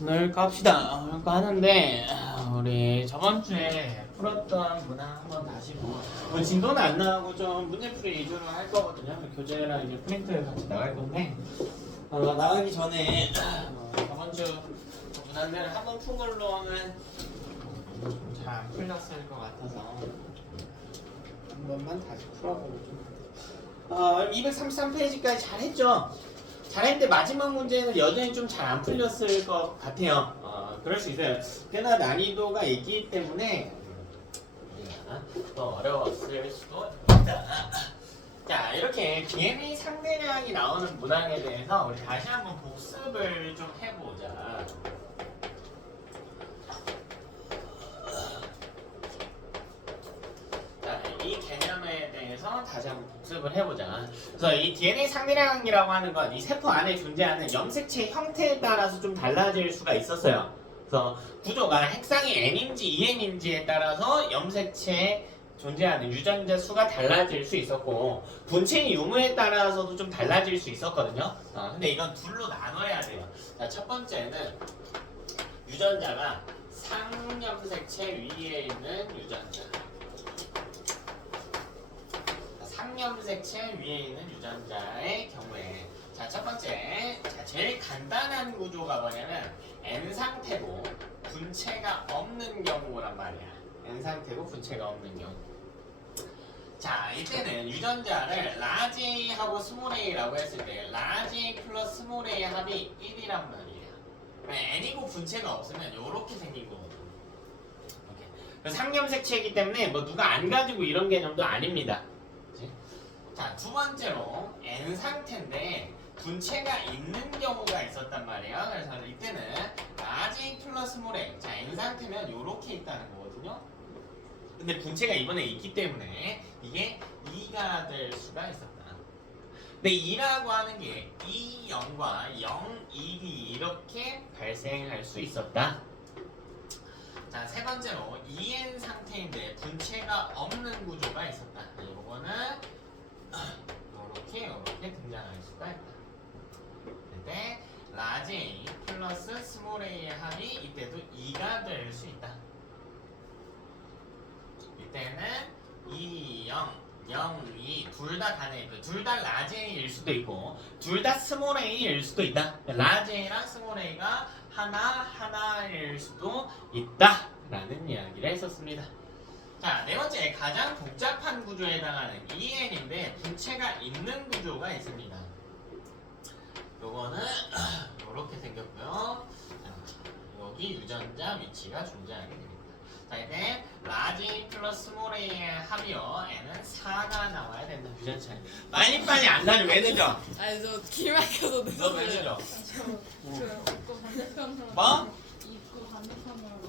오늘 갑시다. 이거 하는데 우리 저번 주에 풀었던 문항 한번 다시 보고 진도는 안 나가고 좀 문제풀이 위주로 할 거거든요. 교재랑 이제 프린트 같이 나갈 건데 나가기 전에 저번 주 문항들을 한번 푼 걸로는 잘 안 풀렸을 것 같아서 한 번만 다시 풀어보고 좀 233페이지까지 잘했죠? 잘했는데 마지막 문제는 여전히 좀 잘 안 풀렸을 것 같아요. 그럴 수 있어요. 꽤나 난이도가 있기 때문에 더 어려웠을 수도 있다. 자, 이렇게 DNA 상대량이 나오는 문항에 대해서 우리 다시 한번 복습을 좀 해보자. 이 개념에 대해서 다시 한번 복습을 해보자. 그래서 이 DNA 상대량이라고 하는 건 이 세포 안에 존재하는 염색체 형태에 따라서 좀 달라질 수가 있었어요. 그래서 구조가 핵상이 N인지 EN인지에 따라서 염색체에 존재하는 유전자 수가 달라질 수 있었고 분체의 유무에 따라서도 좀 달라질 수 있었거든요. 근데 이건 둘로 나눠야 돼요. 자, 첫 번째는 유전자가 상염색체 위에 있는 유전자. 상염색체 위에 있는 유전자의 경우에 자, 첫 번째 제일 간단한 구조가 뭐냐면 N상태고 분체가 없는 경우란 말이야. N상태고 분체가 없는 경우. 자, 이때는 유전자를 large A하고 small a라고 했을 때 large A 플러스 small A의 합이 1이란 말이야. N이고 분체가 없으면 이렇게 생긴 거거든. 상염색체이기 때문에 뭐 누가 안 가지고 이런 개념도 아닙니다. 자, 두 번째로 N 상태인데 분체가 있는 경우가 있었단 말이에요. 그래서 이때는 large A 플러스 small A. 자, N 상태면 이렇게 있다는 거거든요. 근데 분체가 이번에 있기 때문에 이게 2가 될 수가 있었다. 근데 2라고 하는 게 2, 0과 0, 2, 이렇게 발생할 수 있었다. 자, 세 번째로 EN 상태인데 분체가 없는 구조가 있었다. 이거는 이렇게 등장할 수가 있다. 근데 large A 플러스 small A의 합이 이때도 2가 될 수 있다. 이때는 2, 0, 0, 2 둘 다 가능해. 둘 다 large A일 수도 있고 둘 다 small A일 수도 있다. large A랑 small A가 하나일 수도 있다 라는 이야기를 했었습니다. 자, 네 번째 가장 복잡한 구조에 해당하는 EN인데 분체가 있는 구조가 있습니다. 요거는 이렇게 생겼고요. 여기 유전자 위치가 존재하게 됩니다. 자, 이때 large A 플러스 small A의 합이요. N은 4가 나와야 된다. 유전자 빨리빨리 안 나면 왜 늦어? 아니 저 기막혀서 너 왜 늦어? 입구 반대편으로 뭐? 입구 반대편으로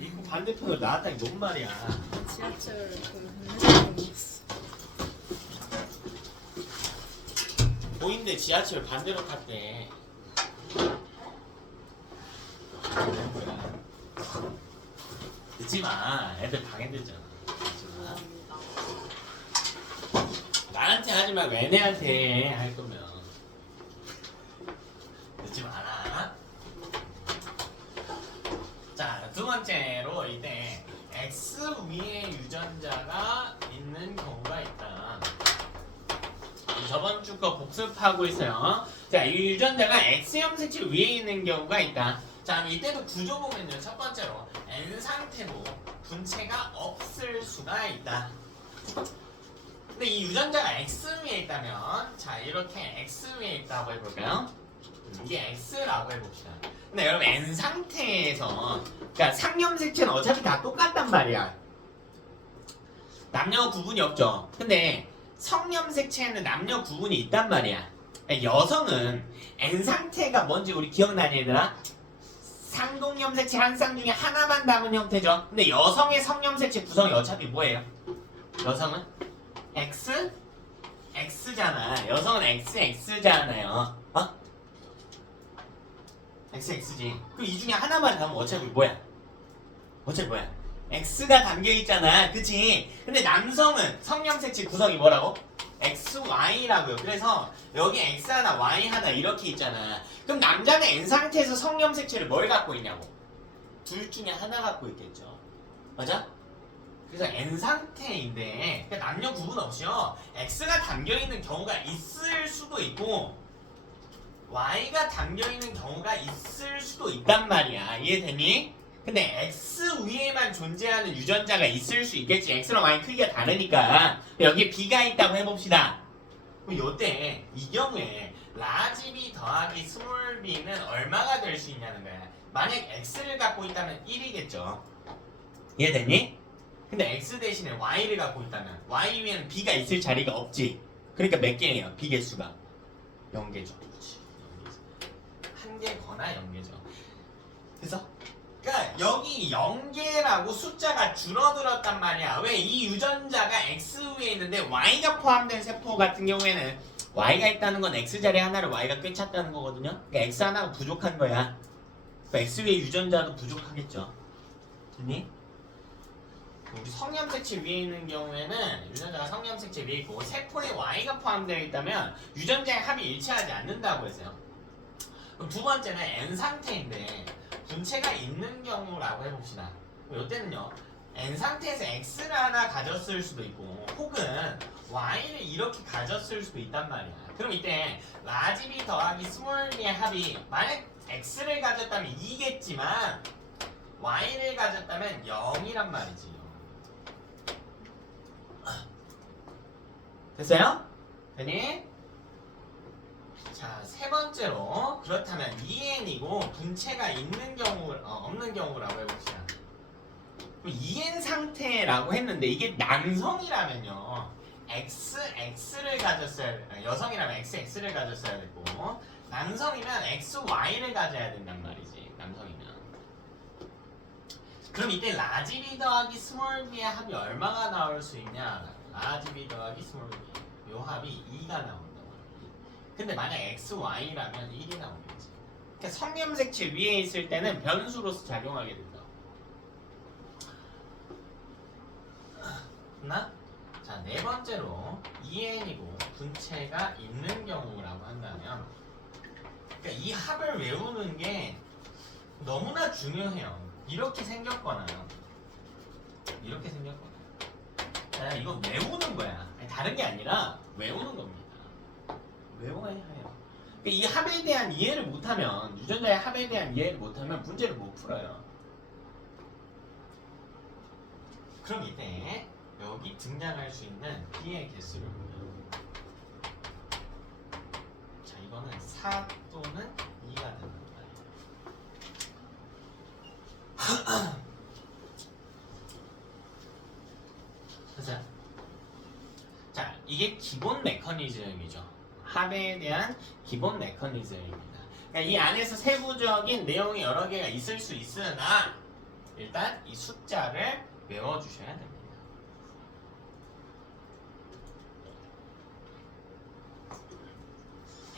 이거 반대편으로 나왔다니 뭔 말이야? 지하철 반대편으로 보인대 지하철 반대로 탔대. 늦지 마. 애들 방해되잖아. 나한테 하지 말고 얘네한테 할 거면 늦지 마라. 자, 두 번째로 이때 X 위에 유전자가 있는 경우가 있다. 저번 주 거 복습하고 있어요. 자, 이 유전자가 X 염색체 위에 있는 경우가 있다. 자, 이때도 구조 보면요. 첫 번째로 N 상태로 분체가 없을 수가 있다. 근데 이 유전자가 X 위에 있다면 자, 이렇게 X 위에 있다고 해볼까요? 이게 X라고 해봅시다. 근데 여러분 N 상태에서 그러니까 상염색체는 어차피 다 똑같단 말이야. 남녀 구분이 없죠. 근데 성염색체에는 남녀 구분이 있단 말이야. 여성은 N 상태가 뭔지 우리 기억나니 얘들아? 상동염색체 한 쌍 중에 하나만 담은 형태죠. 근데 여성의 성염색체 구성이 어차피 뭐예요? 여성은 X? X잖아. 여성은 XX잖아요. 어? XX지. 그럼 이 중에 하나만 담으면 어차피 뭐야? X가 담겨있잖아. 그치? 근데 남성은 성염색체 구성이 뭐라고? XY라고요. 그래서 여기 X 하나, Y 하나 이렇게 있잖아. 그럼 남자는 N 상태에서 성염색체를 뭘 갖고 있냐고? 둘 중에 하나 갖고 있겠죠. 맞아? 그래서 N 상태인데 그러니까 남녀 구분 없이요. X가 담겨있는 경우가 있을 수도 있고 Y가 담겨있는 경우가 있을 수도 있단 말이야. 이해되니? 근데 X 위에만 존재하는 유전자가 있을 수 있겠지. X랑 Y 크기가 다르니까. 여기 B가 있다고 해봅시다. 그럼 요때 이 경우에 라지 B 더하기 스몰 b는 얼마가 될 수 있냐는 거야. 만약 X를 갖고 있다면 1이겠죠. 이해되니? 근데 X 대신에 Y를 갖고 있다면 Y 위에는 B가 있을 자리가 없지. 그러니까 몇 개예요? B 개수가 0개죠. 한 개거나 0개죠. 그래서 그러니까 여기 0개라고 숫자가 줄어들었단 말이야. 왜? 이 유전자가 X 위에 있는데 Y가 포함된 세포 같은 경우에는 Y가 있다는 건 X 자리 하나를 Y가 꿰찼다는 거거든요. 그러니까 X 하나가 부족한 거야. 그러니까 X 위에 유전자도 부족하겠죠. 됐니? 우리 성염색체 위에 있는 경우에는 유전자가 성염색체 위에 있고 세포에 Y가 포함되어 있다면 유전자의 합이 일치하지 않는다고 했어요. 그럼 두 번째는 N 상태인데 분체가 있는 경우라고 해봅시다. 이때는요 N 상태에서 X를 하나 가졌을 수도 있고 혹은 Y를 이렇게 가졌을 수도 있단 말이야. 그럼 이때 라지 B 더하기 스몰 b의 합이 만약 X를 가졌다면 2겠지만 Y를 가졌다면 0이란 말이지. 됐어요? 되니? 자, 세 번째로 그렇다면 2n이고 분체가 있는 경우 없는 경우라고 해봅시다. 그럼 2n 상태라고 했는데 이게 남성이라면요 xx를 가졌어야 여성이라면 xx를 가졌어야 됐고 남성이면 xy를 가져야 된단 말이지. 남성이면 그럼 이때 라지 b 더하기 스몰 b의 합이 얼마가 나올 수 있냐? 라지 b 더하기 스몰 b 요 합이 2가 나온다고. 근데 만약 XY라면 1이 나오겠지. 그러니까 성염색체 위에 있을 때는 변수로서 작용하게 된다. 나? 자, 네 번째로 2n이고 분체가 있는 경우라고 한다면 그러니까 이 합을 외우는 게 너무나 중요해요. 이렇게 생겼거나 자, 이거 외우는 거야. 아니, 다른 게 아니라 외우는 겁니다. 외워야 해요. 그러니까 이 합에 대한 이해를 못하면 유전자의 합에 대한 이해를 못하면 문제를 못 풀어요. 그럼 이때 여기 등장할 수 있는 B의 개수를 보면 자 이거는 4 또는 2가 되는 거예요. 자 이게 기본 메커니즘이죠. 합에 대한 기본 메커니즘입니다. 그러니까 이 안에서 세부적인 내용이 여러 개가 있을 수 있으나 일단 이 숫자를 외워주셔야 됩니다.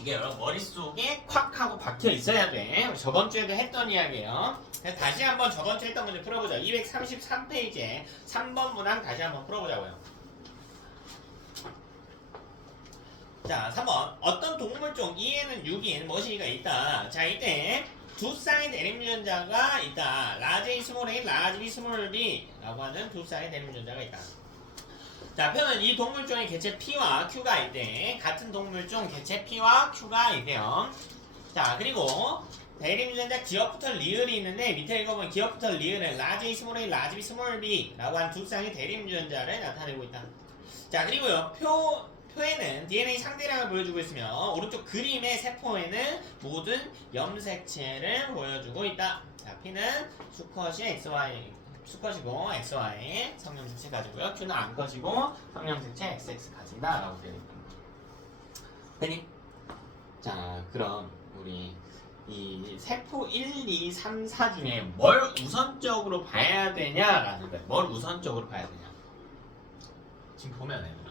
이게 여러분 머릿속에 콱 하고 박혀 있어야 돼. 저번 주에도 했던 이야기예요. 그래서 다시 한번 저번 주에 했던 문제 풀어보자. 233페이지에 3번 문항 다시 한번 풀어보자고요. 자, 3번. 어떤 동물종 2에는 6인 머시기가 있다. 자, 이때 두 쌍의 대립 유전자가 있다. 라지 A 스몰 A, 라지 B 스몰 B 라고 하는 두 쌍의 대립 유전자가 있다. 자, 표는 이 동물종의 개체 P와 Q가 있대. 같은 동물종 개체 P와 Q가 있대요. 자, 그리고 대립 유전자 기업부터 리을이 있는데 밑에 읽어보면 기업부터 리을은 라지 A 스몰 A, 라지 B 스몰 B 라고 하는 두 쌍의 대립 유전자를 나타내고 있다. 자, 그리고요. 표에는 DNA 상대량을 보여주고 있으며 오른쪽 그림의 세포에는 모든 염색체를 보여주고 있다. 자, P는 수컷이 수컷이고 XY 성염색체 가지고요. Q는 암컷이고 성염색체 XX 가진다 라고 되어 있다. 되니? 자, 그럼 우리 이 세포 1, 2, 3, 4 중에 뭘 우선적으로 봐야 되냐라는 거예요. 뭘 우선적으로 봐야 되냐. 지금 보면 얘들아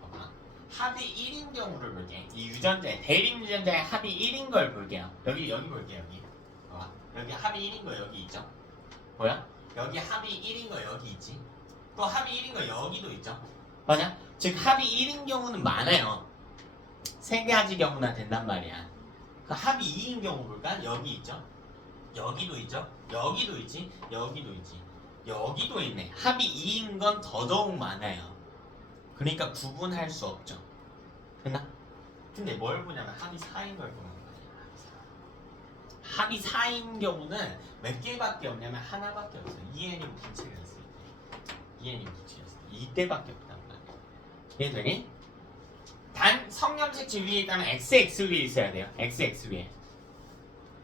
봐봐. 합이 1인 경우를 볼게. 이 유전자의 대립 유전자의 합이 1인 걸 볼게요. 여기 볼게요. 여기 봐봐. 여기 합이 1인 거 여기 있죠. 보여? 여기 합이 1인 거 여기 있지. 또 합이 1인 거 여기도 있죠. 맞아? 즉 합이 1인 경우는 많아요. 세 가지 경우나 된단 말이야. 그 합이 2인 경우 볼까? 여기 있죠? 여기도 있죠? 여기도 있지? 여기도 있지? 여기도 있네. 합이 2인 건 더더욱 많아요. 그러니까 구분할 수 없죠. 됐나? 근데 뭘 보냐면 합이 4인 걸 보는 거야. 합이 4인 경우는 몇 개밖에 없냐면 하나밖에 없어. 2n이 부채가 있을 때. 2n이 부채가 있을 때. 이때밖에 없단 말이야. 이해되니? 단 성염색체 위에 있다면 XX 위에 있어야 돼요. XX 위에.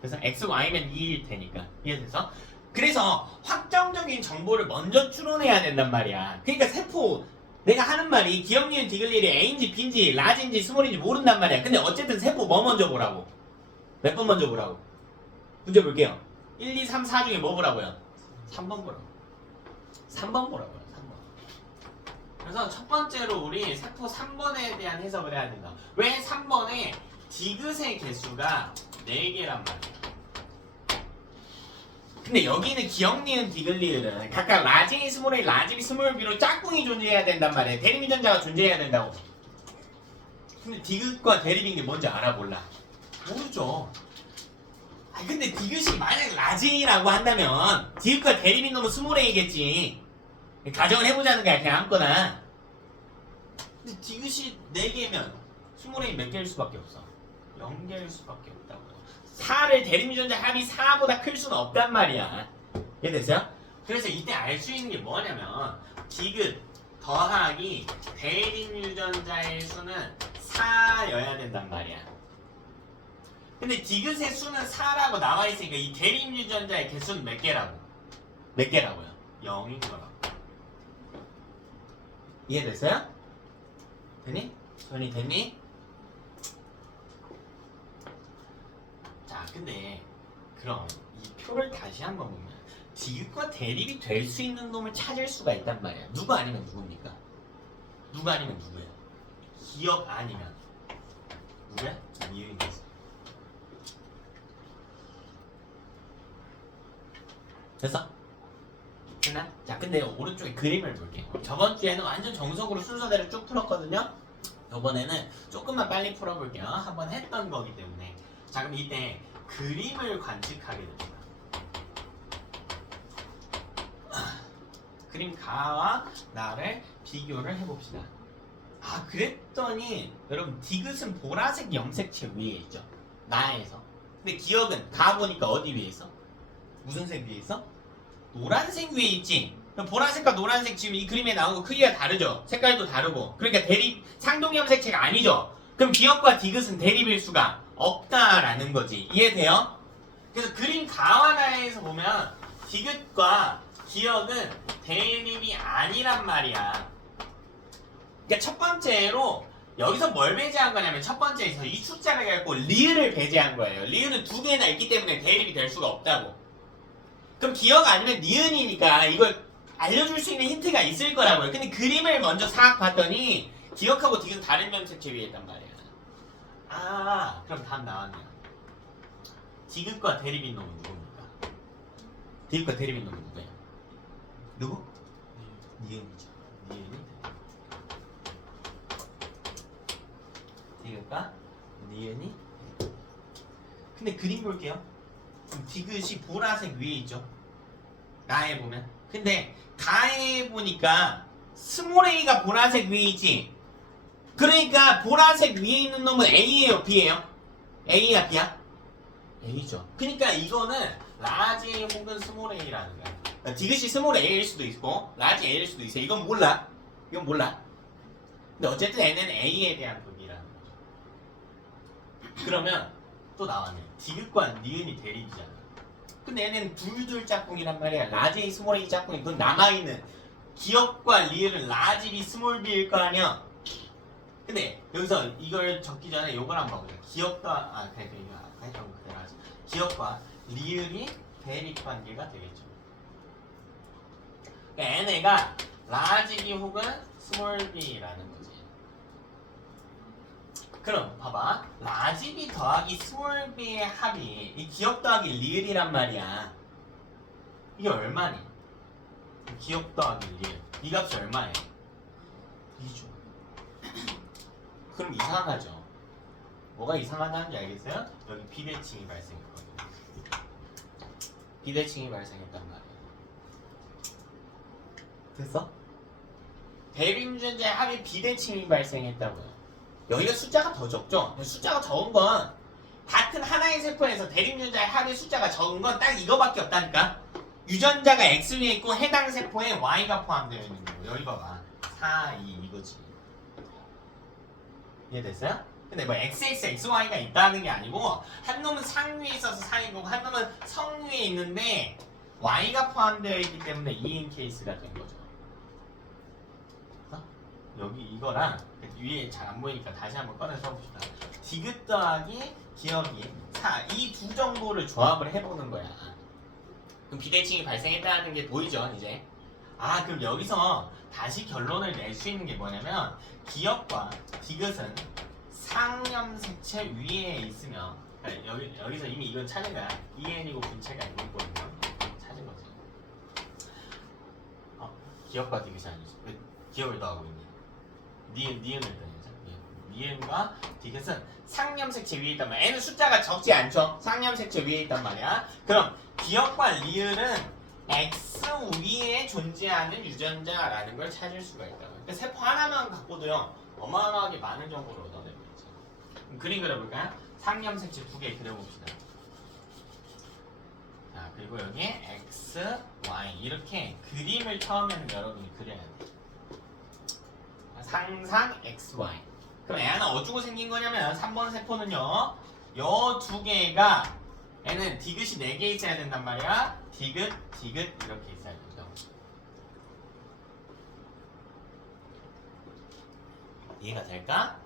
그래서 XY면 2일 테니까. 이해돼서? 그래서 확정적인 정보를 먼저 추론해야 된단 말이야. 그러니까 세포 내가 하는 말이 기억, 니은, 디귿, 리을이 A인지 B인지 라지인지 스몰인지 모른단 말이야. 근데 어쨌든 세포 뭐 먼저 보라고? 몇 번 먼저 보라고? 문제 볼게요. 1, 2, 3, 4 중에 뭐 보라고요? 3번 보라고. 3번 보라고요. 3번. 그래서 첫 번째로 우리 세포 3번에 대한 해석을 해야 된다. 왜 3번에 디귿의 개수가 4개란 말이야. 근데 여기는 기억, 니은, 디귿, 리을은 각각 라지, 스몰 A, 라지, B, 스몰 B로 짝꿍이 존재해야 된단 말이야. 대립유전자가 존재해야 된다고. 근데 디귿과 대립인 게 뭔지 알아 몰라? 모르죠. 근데 디귿이 만약 라지라고 한다면 디귿과 대립인 놈은 스몰 A겠지. 가정을 해보자는 거야 그냥 아무거나. 근데 디귿이 4개면 스몰 A 몇 개일 수밖에 없어? 0개일 수밖에 없다고요. 4를 대립유전자 합이 4보다 클 수는 없단 말이야. 이해됐어요? 그래서 이때 알 수 있는 게 뭐냐면 디귿 더하기 대립유전자의 수는 4여야 된단 말이야. 근데 디귿의 수는 4라고 나와있으니까 이 대립유전자의 개수는 몇 개라고? 몇 개라고요? 0인 거라고. 이해됐어요? 되니? 손이 됐니? 자, 근데 그럼 이 표를 다시 한번 보면 디귿과 대립이 될 수 있는 놈을 찾을 수가 있단 말이야. 누구 아니면 누굽니까? 누구 아니면 누구예요? 기억 아니면 누구야? 이유인 거지. 됐어? 됐나? 자, 근데 오른쪽에 그림을 볼게요. 저번 주에는 완전 정석으로 순서대로 쭉 풀었거든요. 이번에는 조금만 빨리 풀어볼게요. 한번 했던 거기 때문에. 자, 그럼 이때 그림을 관측하게 됩니다. 그림 가와 나를 비교를 해봅시다. 아, 그랬더니 여러분 디귿은 보라색 염색체 위에 있죠. 나에서. 근데 기억은 가 보니까 어디 위에 있어? 무슨 색 위에 있어? 노란색 위에 있지. 그럼 보라색과 노란색 지금 이 그림에 나온 거 크기가 다르죠. 색깔도 다르고. 그러니까 대립 상동 염색체가 아니죠. 그럼 기억과 디귿은 대립일 수가 없다라는 거지. 이해돼요? 그래서 그림 가와나에서 보면 디귿과 기억은 대립이 아니란 말이야. 그러니까 첫 번째로 여기서 뭘 배제한 거냐면 첫 번째에서 이 숫자를 갖고 리을을 배제한 거예요. 리을은 2개나 있기 때문에 대립이 될 수가 없다고. 그럼 기억 아니면 니은이니까 이걸 알려줄 수 있는 힌트가 있을 거라고요. 근데 그림을 먼저 싹 봤더니 기억하고 디귿 다른 염색체 위에 있단 말이야. 아, 그럼 답 나왔네요. 디귿과 대립인 놈은 누굽니까? 디귿과 대립인 놈은 누구예요? 누구? 니은이죠. 니은이 디귿과 니은이. 근데 그림 볼게요. 디귿이 보라색 위에 있죠. 나에 보면. 근데 가에 보니까 스몰 A가 보라색 위에 있지. 그러니까 보라색 위에 있는 놈은 A예요, B예요? A야, B야? A죠. 그러니까 이거는 라지 A 혹은 스몰 A라는 거야. 그러니까 디귿이 스몰 A일 수도 있고 라지 A일 수도 있어. 이건 몰라. 이건 몰라. 근데 어쨌든 N은 A에 대한 범위라는 거죠. 그러면 또 나왔네. 디귿과 니은이 대립이잖아. 근데 얘는 둘둘 짝꿍이란 말이야. 라지 A, 스몰 A 짝꿍이. 그건 남아있는 기억과 리을은 라지 B, 스몰 B일 거 아니야. 근데 여기서 이걸 적기 전에 요걸 한번 보자. 기억과 그래 이거 아까 했던 거 그대로 하자. 기억과 리을이 대립 관계가 되겠죠. 그러니까 얘네가 라지 B 혹은 스몰 B라는 거지. 그럼 봐봐. 라지 B 더하기 스몰 B의 합이 이 기억 더하기 리을이란 말이야. 이게 얼마니? 기억 더하기 리을. 이 값이 얼마예요? 2죠. 그럼 이상하죠. 뭐가 이상하다는 줄 알겠어요? 여기 비대칭이 발생했거든요. 비대칭이 발생했단 말이에요. 됐어? 대립유전자의 합이 비대칭이 발생했다고요. 여기가 숫자가 더 적죠? 숫자가 적은 건 같은 하나의 세포에서 대립유전자의 합의 숫자가 적은 건 딱 이거밖에 없다니까. 유전자가 X 위에 있고 해당 세포에 Y가 포함되어 있는 거고. 여기 봐봐. 4, 2 이거지. 이해됐어요? 근데 뭐 XX, XY가 있다는 게 아니고 한 놈은 상 위에 있어서 상인 거고 한 놈은 성 위에 있는데 Y가 포함되어 있기 때문에 2인 케이스가 된 거죠. 여기 이거랑 위에 잘 안 보이니까 다시 한번 꺼내서 써봅시다. 디귿 더하기 기억이 4, 이 두 정보를 조합을 해보는 거야. 그럼 비대칭이 발생했다는 게 보이죠, 이제? 아, 그럼 여기서 다시 결론을 낼 수 있는 게 뭐냐면 기억과 디귿은 상염색체 위에 있으면 그러니까 여기서 이미 이건 찾은 거야. EN이고 분체가 있는 거거든요. 찾은 거지. 기억과 디귿이 아니지. 왜 기억을 더하고 있니? 니은을 더해야죠. 니은과 디귿은 상염색체 위에 있단 말이야. N은 숫자가 적지 않죠? 상염색체 위에 있단 말이야. 그럼 기억과 리을은 X 위에 존재하는 유전자라는 걸 찾을 수가 있다고. 그러니까 세포 하나만 갖고도요 어마어마하게 많은 정보를 얻어내고 있죠. 그림 그려볼까요? 상염색체 두 개 그려봅시다. 자, 그리고 여기에 X, Y 이렇게 그림을 처음에는 여러분이 그려야 돼. 상상 XY. 그럼 애 하나 어쩌고 생긴 거냐면 3번 세포는요 요 두 개가 얘는 디귿이 4개 있어야 된단 말이야. 디귿 이렇게 있어야 된다고. 이해가 될까?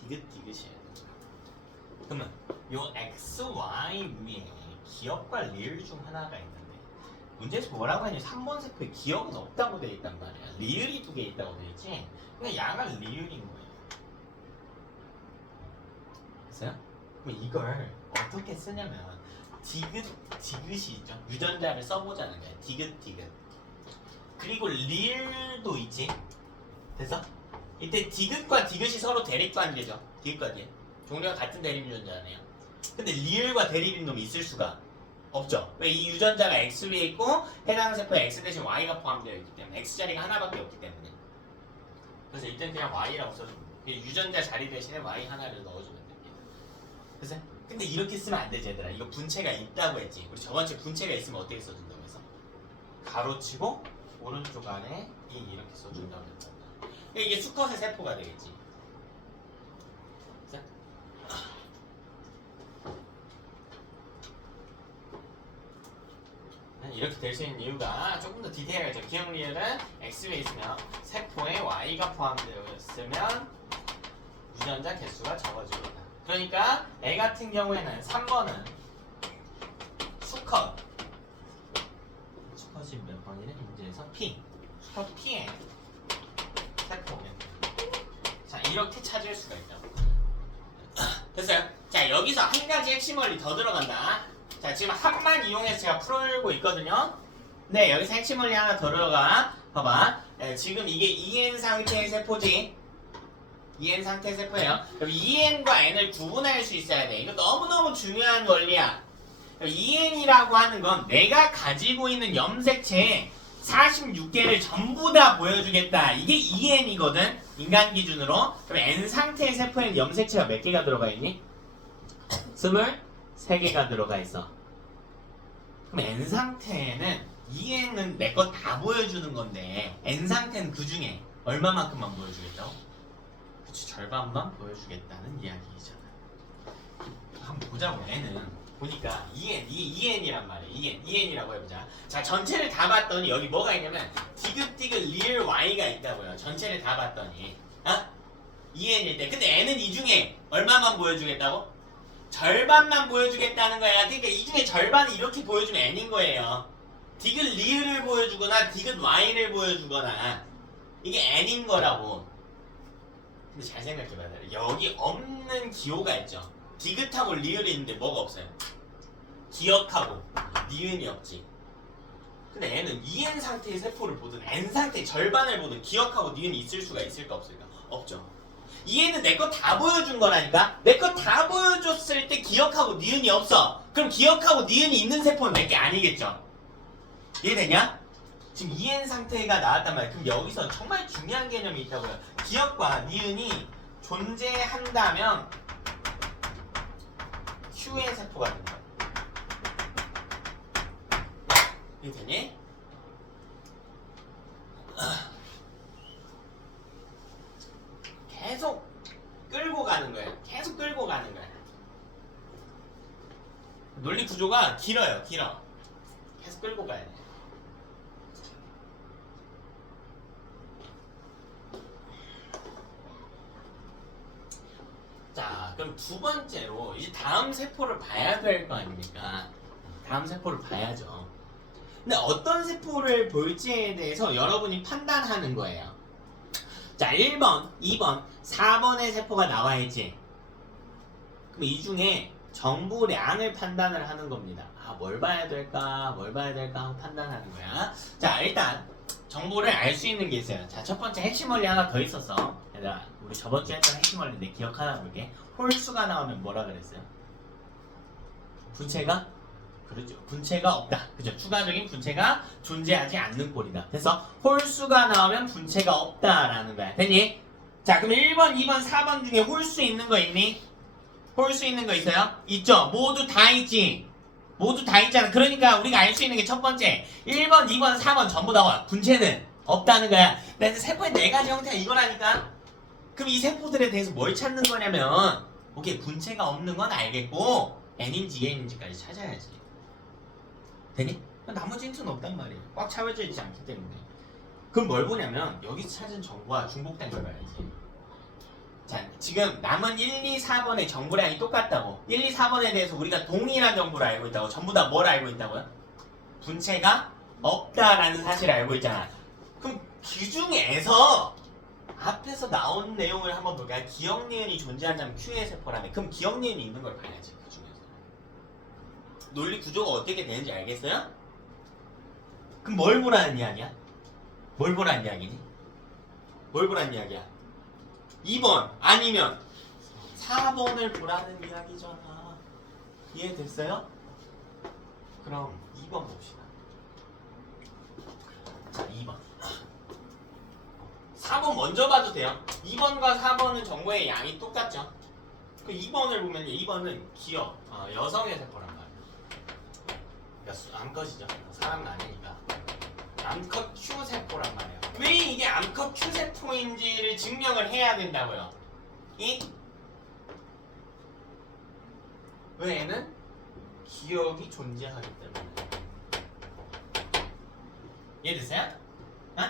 디귿이에요. 그러면 요 XY 위에 기억과 리을 중 하나가 있는데 문제에서 뭐라고 하냐 3번 세포에 기억은 없다고 되어 있단 말이야. 리을이 2개 있다고 되어 있지. 그러니까 양가 리을인 거예요. 됐어요? 그럼 이걸 어떻게 쓰냐면 디귿이 있죠. 유전자를 써보자는 거야. 디귿. 그리고 리을도 있지. 됐어? 이때 디귿과 디귿이 서로 대립관계죠. 디귿과 디귿. 종류가 같은 대립 유전자네요. 근데 리을과 대립인 놈이 있을 수가 없죠. 왜? 이 유전자가 X 위에 있고 해당 세포에 X 대신 Y가 포함되어 있기 때문에 X 자리가 하나밖에 없기 때문에. 그래서 이때는 그냥 Y라고 써주면 돼. 유전자 자리 대신에 Y 하나를 넣어주면 됩니다. 그래서 근데 이렇게 쓰면 안 되지 얘들아. 이거 분체가 있다고 했지. 우리 저번주에 분체가 있으면 어떻게 써준다고 해서 가로치고 오른쪽 아래 이렇게 써준다고 했잖아. 이게 수컷의 세포가 되겠지. 그래서 이렇게 될 수 있는 이유가 조금 더 디테일하죠. 기억 리을은 X 위에 있으면 세포에 Y가 포함되어 있으면 유전자 개수가 적어집니다. 그러니까 애 같은 경우에는 3번은 수컷이 몇 번이래? 문제에서 P 수컷 P의 세포면 자 이렇게 찾을 수가 있다고. 됐어요? 자 여기서 한 가지 핵심 원리 더 들어간다. 자 지금 합만 이용해서 제가 풀고 있거든요. 네 여기서 핵심 원리 하나 더 들어가. 봐봐. 지금 이게 EN 상태의 세포지. EN 상태 세포예요. 그럼 EN과 N을 구분할 수 있어야 돼. 이거 너무너무 중요한 원리야. EN이라고 하는 건 내가 가지고 있는 염색체 46개를 전부 다 보여주겠다. 이게 EN이거든. 인간 기준으로. 그럼 N 상태의 세포에는 염색체가 몇 개가 들어가 있니? 23개가 들어가 있어. 그럼 N 상태에는 EN은 내 거 다 보여주는 건데 N 상태는 그 중에 얼마만큼만 보여주겠다고? 그치, 절반만 보여주겠다는 이야기잖아. 한번 보자고. N은 보니까 EN이란 말이야. EN이라고 해보자. 자 전체를 다 봤더니 여기 뭐가 있냐면 디귿 리을 Y가 있다고요. 전체를 다 봤더니 EN일 때. 근데 N은 이 중에 얼마만 보여주겠다고? 절반만 보여주겠다는 거야. 그러니까 이 중에 절반을 이렇게 보여주면 N인 거예요. 디귿 리을을 보여주거나 디귿 Y를 보여주거나 이게 N인 거라고. 근데 잘 생각해봐야 돼. 여기 없는 기호가 있죠. 디귿하고 리을이 있는데 뭐가 없어요? 기억하고 니은이 없지. 근데 N은 EN 상태의 세포를 보든 N 상태의 절반을 보든 기억하고 니은이 있을 수가 있을까 없을까? 없죠. 얘는 내 거 다 보여준 거라니까? 내 거 다 보여줬을 때 기억하고 니은이 없어. 그럼 기억하고 니은이 있는 세포는 내 게 아니겠죠? 이해되냐? 지금 EN 상태가 나왔단 말이야. 그럼 여기서 정말 중요한 개념이 있다고요. 기억과 니은이 존재한다면 Q의 세포가 된다. 이해되니? 계속 끌고 가는 거예요. 계속 끌고 가는 거예요. 논리 구조가 길어요. 길어. 계속 끌고 가야 돼. 자, 그럼 두 번째로 이제 다음 세포를 봐야 될 거 아닙니까? 다음 세포를 봐야죠. 근데 어떤 세포를 볼지에 대해서 여러분이 판단하는 거예요. 자, 1번, 2번, 4번의 세포가 나와야지. 그럼 이 중에 정보량을 판단을 하는 겁니다. 아, 뭘 봐야 될까, 뭘 봐야 될까 하고 판단하는 거야. 자, 일단 정보를 알 수 있는 게 있어요. 자, 첫 번째 핵심 원리 하나 더 있었어. 얘들아, 우리 저번 주에 했던 핵심 원리 내 기억 하나 볼게. 홀수가 나오면 뭐라 그랬어요? 분체가? 그렇죠. 분체가 없다. 그죠? 추가적인 분체가 존재하지 않는 꼴이다. 그래서 홀수가 나오면 분체가 없다라는 거야. 됐니? 자, 그럼 1번, 2번, 4번 중에 홀수 있는 거 있니? 홀수 있는 거 있어요? 있죠? 모두 다 있지? 모두 다 있잖아. 그러니까 우리가 알 수 있는 게 첫 번째 1번, 2번, 4번 전부 다 분체는 없다는 거야. 근데 세포의 네 가지 형태가 이거라니까? 그럼 이 세포들에 대해서 뭘 찾는 거냐면 오케이, 분체가 없는 건 알겠고 N인지 EN인지까지 찾아야지. 되니? 나머지 힌트는 없단 말이에요. 꽉 차워져 있지 않기 때문에. 그럼 뭘 보냐면 여기서 찾은 정보와 중복된 걸 봐야지. 자, 지금 남은 1, 2, 4번의 정보량이 똑같다고. 1, 2, 4번에 대해서 우리가 동일한 정보를 알고 있다고. 전부 다 뭘 알고 있다고요? 분체가 없다라는 사실을 알고 있잖아. 그럼 그 중에서 앞에서 나온 내용을 한번 볼까요? 기억 니은이 존재한다면 Q의 세포라면 그럼 기억 니은이 있는 걸 봐야지. 그 중에서 논리 구조가 어떻게 되는지 알겠어요? 그럼 뭘 보라는 이야기야? 뭘 보라는 이야기니? 뭘 보라는 이야기야? 2번 아니면 4번을 보라는 이야기잖아. 이해됐어요? 그럼 2번 봅시다. 자, 2번 4번 먼저 봐도 돼요. 2번과 4번은 정보의 양이 똑같죠. 그 2번을 보면 2번은 기억, 여성의 세포란 말이에요. 암컷이죠. 사람은 아니니까. 암컷 Q 세포란 말이에요. 왜 이게 암컷 Q 세포인지를 증명을 해야 된다고요. 왜 얘는 기억이 존재하기 때문에. 이해됐어요? 어?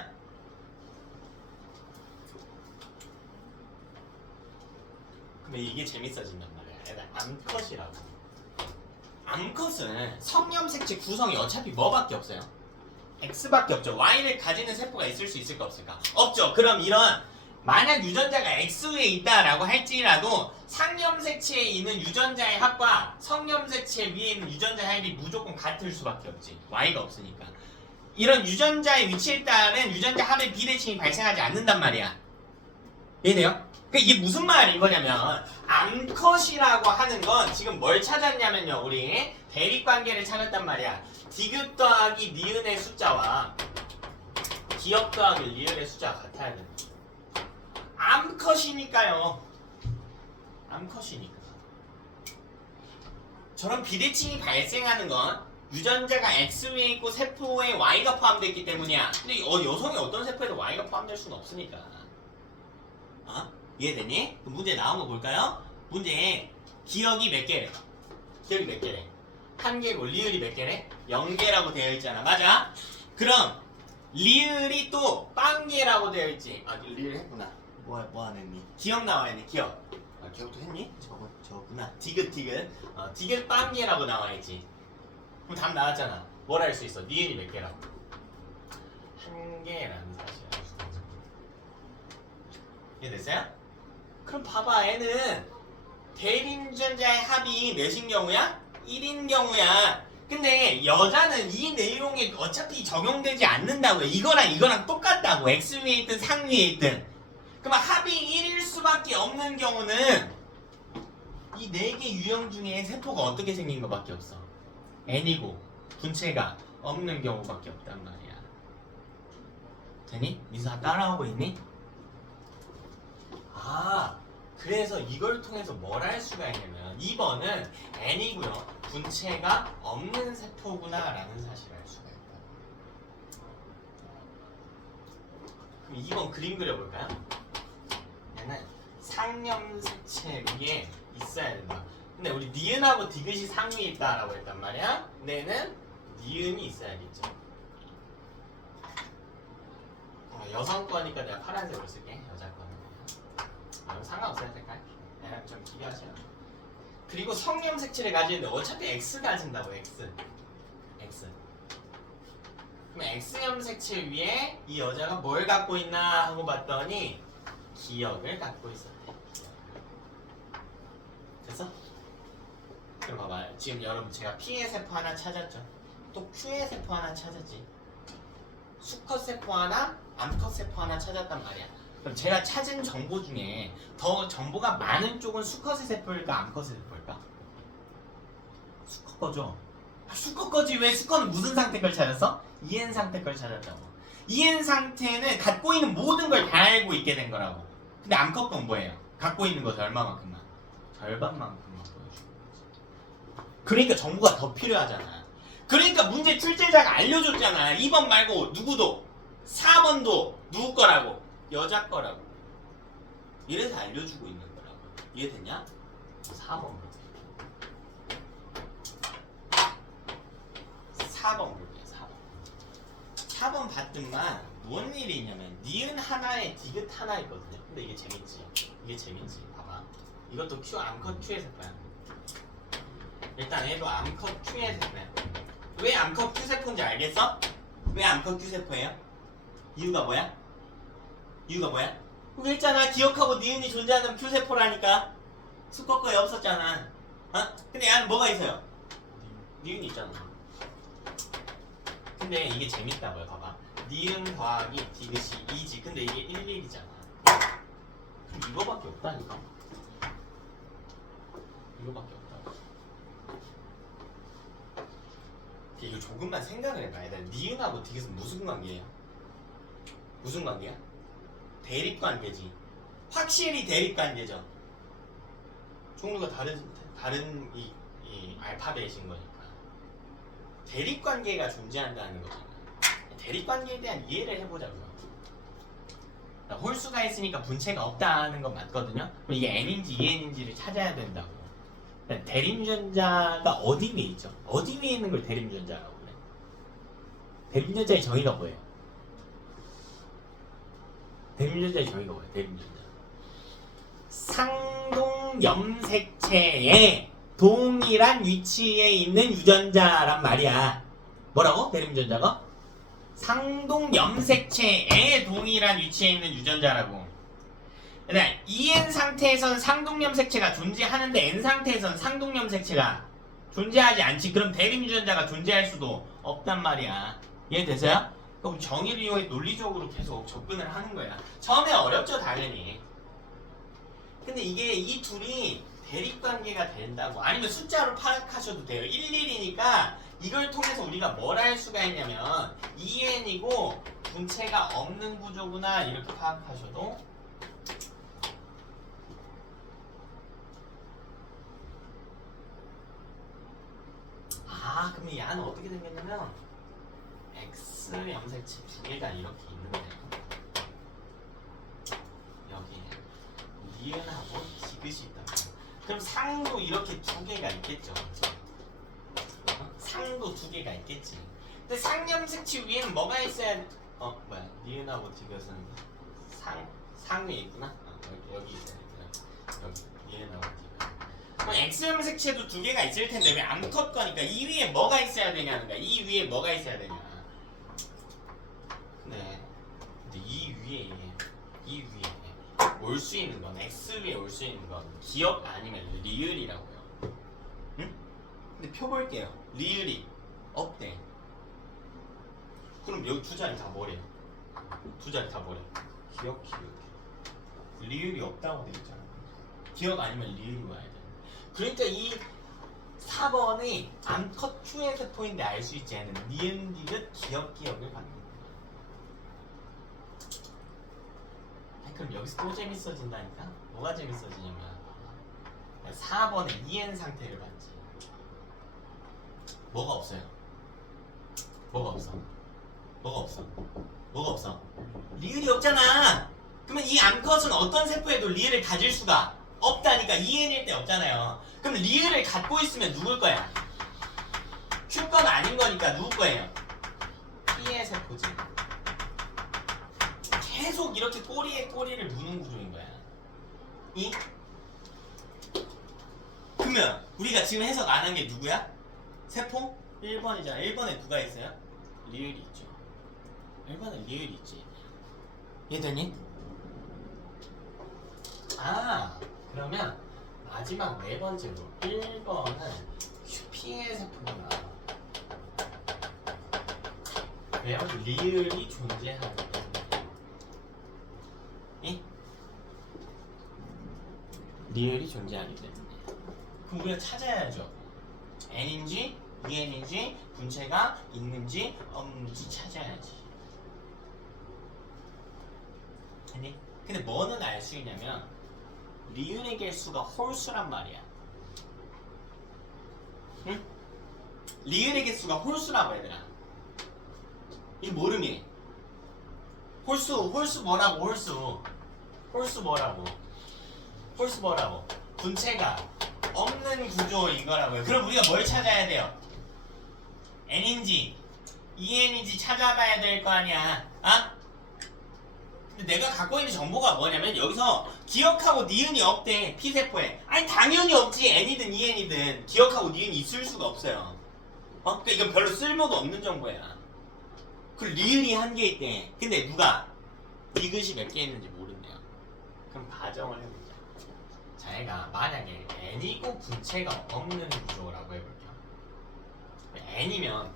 근데 이게 재밌어진단 말이야. 얘는 암컷이라고. 암컷은 성염색체 구성이 어차피 뭐밖에 없어요? X밖에 없죠. Y를 가지는 세포가 있을 수 있을까 없을까? 없죠. 그럼 이런 만약 유전자가 X에 있다라고 할지라도 상염색체에 있는 유전자의 합과 성염색체 위에 있는 유전자의 합이 무조건 같을 수밖에 없지. Y가 없으니까. 이런 유전자의 위치에 따른 유전자 합의 비대칭이 발생하지 않는단 말이야. 이해돼요? 그러니까 이게 무슨 말인 거냐면 암컷이라고 하는 건 지금 뭘 찾았냐면요. 우리 대립관계를 찾았단 말이야. 디귿 더하기 니은의 숫자와 기억 더하기 리을의 숫자가 같아야 된다. 암컷이니까요. 암컷이니까. 저런 비대칭이 발생하는 건 유전자가 X에 있고 세포에 Y가 포함되어 있기 때문이야. 근데 여성이 어떤 세포에도 Y가 포함될 수는 없으니까. 이해되니? 그럼 문제 나온 거 볼까요? 문제에 기억이 몇 개래? 기억이 몇 개래? 한 개고 리을이 몇 개래? 0개라고 되어 있잖아. 맞아? 그럼 리을이 또 빵개라고 되어 있지. 리을 했구나. 뭐 안 했니? 기억 나와 있네. 기억. 기억도 했니? 저구나. 디귿. 디귿 빵개라고 나와 있지. 그럼 답 나왔잖아. 뭘 할 수 있어? 니은이 몇 개라고? 한 개라는 사실을 알 수 있어. 이해됐어요? 그럼 봐봐. 얘는 대립 유전자의 합이 몇인 경우야? 1인 경우야. 근데 여자는 이 내용에 어차피 적용되지 않는다고요. 이거랑 똑같다고. x 위에 있든 상 위에 있든. 그럼 합이 1일 수밖에 없는 경우는 이 4개 유형 중에 세포가 어떻게 생긴 것밖에 없어. n이고 분체가 없는 경우밖에 없단 말이야. 되니? 민수아 따라오고 있니? 아, 그래서 이걸 통해서 뭘 할 수가 있냐면 2번은 n이고요. 분체가 없는 세포구나 라는 사실을 알 수가 있다. 그럼 2번 그림 그려볼까요? 얘는 상염색체 위에 있어야 된다. 근데 우리 니은하고 디귿이 상위에 있다라고 했단 말이야. 얘는 니은이 있어야겠죠. 여성 거니까 내가 파란색으로 쓸게. 여자 거는 상관없어요 색깔. 그냥 좀 비교하세요. 그리고 성염 색칠을 가지는데 어차피 X 가진다고. X. 그럼 X염 색칠 위에 이 여자가 뭘 갖고 있나 하고 봤더니 기억을 갖고 있었대. 됐어? 그럼 봐봐. 지금 여러분 제가 P의 세포 하나 찾았죠. 또 Q의 세포 하나 찾았지. 수컷 세포 하나, 암컷 세포 하나 찾았단 말이야. 그럼 제가 찾은 정보 중에 더 정보가 많은 쪽은 수컷의 세포일까, 암컷의 세포일까? 수컷 거죠. 수컷 거지. 왜 수컷은 무슨 상태 걸 찾았어? EN 상태 걸 찾았다고. EN 상태는 갖고 있는 모든 걸 다 알고 있게 된 거라고. 근데 암컷 건 뭐예요? 갖고 있는 것을 얼마만큼만? 절반만큼만 보여주는 거지. 그러니까 정보가 더 필요하잖아. 그러니까 문제 출제자가 알려줬잖아. 2번 말고 누구도 4번도 누구 거라고? 여자 거라고. 이래서 알려주고 있는 거라고. 이해됐냐? 4번 볼게. 4번 볼게. 4번 봤더만 무슨 일이 있냐면 니은 하나에 디귿 하나 있거든요. 근데 이게 재밌지. 봐봐. 이것도 Q 암컷 Q의 세포야. 일단 얘도 암컷 Q의 세포야. 왜 암컷 Q 세포인지 알겠어? 왜 암컷 Q 세포예요? 이유가 뭐야? 그거 했잖아. 기억하고 니은이 존재하는 Q 세포라니까. 수컷 거에 없었잖아. 어? 근데 얘는 뭐가 있어요? 니은이 있잖아. 근데 이게 재밌다고요. 봐봐. 니은 더하기 디귿이 2지. 근데 이게 1, 1이잖아. 그럼 이거밖에 없다니까. 이거밖에 없다고. 이거 조금만 생각을 해봐야 돼. 니은하고 디귿은 무슨 관계예요? 무슨 관계야? 대립관계지. 확실히 대립관계죠. 종류가 다른 이 알파벳인 거니까. 대립관계가 존재한다는 거잖아. 대립관계에 대한 이해를 해보자고요. 홀수가 있으니까 분체가 없다는 건 맞거든요. 그럼 이게 n인지 EN인지를 찾아야 된다고. 대립유전자가 어디 위에 있죠? 어디 위에 있는 걸 대립유전자라고 그래? 대립유전자의 정의가 뭐예요? 대립유전자의 정의가 뭐예요? 대립유전자. 상동염색체의 동일한 위치에 있는 유전자란 말이야. 뭐라고? 대립유전자가? 상동염색체의 동일한 위치에 있는 유전자라고. 그러니까 EN 상태에서는 상동염색체가 존재하는데 N 상태에서는 상동염색체가 존재하지 않지. 그럼 대립유전자가 존재할 수도 없단 말이야. 이해되세요? 그럼 정의를 이용해 논리적으로 계속 접근을 하는 거야. 처음에 어렵죠, 당연히. 근데 이게 이 둘이 대립관계가 된다고. 아니면 숫자로 파악하셔도 돼요. 1, 1이니까 이걸 통해서 우리가 뭘 할 수가 있냐면 EN이고 분체가 없는 구조구나 이렇게 파악하셔도. 아, 그럼 이 안은 어떻게 생겼냐면 X 염색체 두 개가 이렇게 있는데 여기에 니은하고 디귿이 있다. 그럼 상도 이렇게 두 개가 있겠죠. 상도 두 개가 있겠지. 근데 상염색체 위에는 뭐가 있어야 니은하고 디귿은 상 위에 있구나. 여기 있어야 되구나. 여기 니은하고 디귿. 그럼 X염색체도 두 개가 있을 텐데 왜 암컷 거니까 이 위에 뭐가 있어야 되냐는 거야. 이 위에 뭐가 있어야 되냐. 근데 이 위에 올 수 있는 건 X 위에 올 수 있는 건 기억 아니면 리을이라고요. 응? 근데 펴볼게요. 리을이 없대. 그럼 여기 두 자리 다 뭐래? 두 자리 다 뭐래? 기억. 리을이 없다고 돼 있잖아. 기억 아니면 리을이 와야 돼. 그러니까 이 4번이 암컷 추의 세포인데 알 수 있지 않은 니은 디귿 기억을 받는 거야. 그럼 여기서 또 재밌어진다니까? 뭐가 재밌어지냐면 4번의 EN 상태를 받지. 뭐가 없어요? 뭐가 없어? 리을이 없잖아. 그러면 이 암컷은 어떤 세포에도 리을을 가질 수가 없다니까. EN일 때 없잖아요. 그럼 리을을 갖고 있으면 누굴 거야? Q 건 아닌 거니까 누구 거예요? P의 세포지. 계속 이렇게 꼬리에 꼬리를 무는 구조인 거야. 이? 그러면 우리가 지금 해석 안 한 게 누구야? 세포? 1번이잖아. 1번에 누가 있어요? 리을이 있죠. 1번에 리을이 있지. 이해되니? 그러면 마지막 네 번째로 1번은 P의 세포구나. 왜요? 리을이 존재하기 때문에. 이? 리을이 존재하기 때문에. 그럼 우리가 찾아야죠. N인지 EN인지 분체가 있는지 없는지 찾아야지. 아니? 근데 뭐는 알 수 있냐면 리을의 개수가 홀수란 말이야. 응? 리을의 개수가 홀수라고 얘들아. 이 모름이. 홀수 뭐라고? 홀수 뭐라고? 분체가 없는 구조 이거라고요. 그럼 우리가 뭘 찾아야 돼요? N인지 EN인지 찾아봐야 될 거 아니야. 근데 내가 갖고 있는 정보가 뭐냐면 여기서 기억하고 니은이 없대. P세포에. 아니 당연히 없지. N이든 EN이든 기억하고 니은이 있을 수가 없어요. 그러니까 이건 별로 쓸모도 없는 정보야. 그 리을이 한 개 있대. 근데 누가 디귿이 몇 개 있는지 모른대요. 그럼 가정을 해보자. 자, 얘가 만약에 N이고 분체가 없는 구조라고 해볼게요. N이면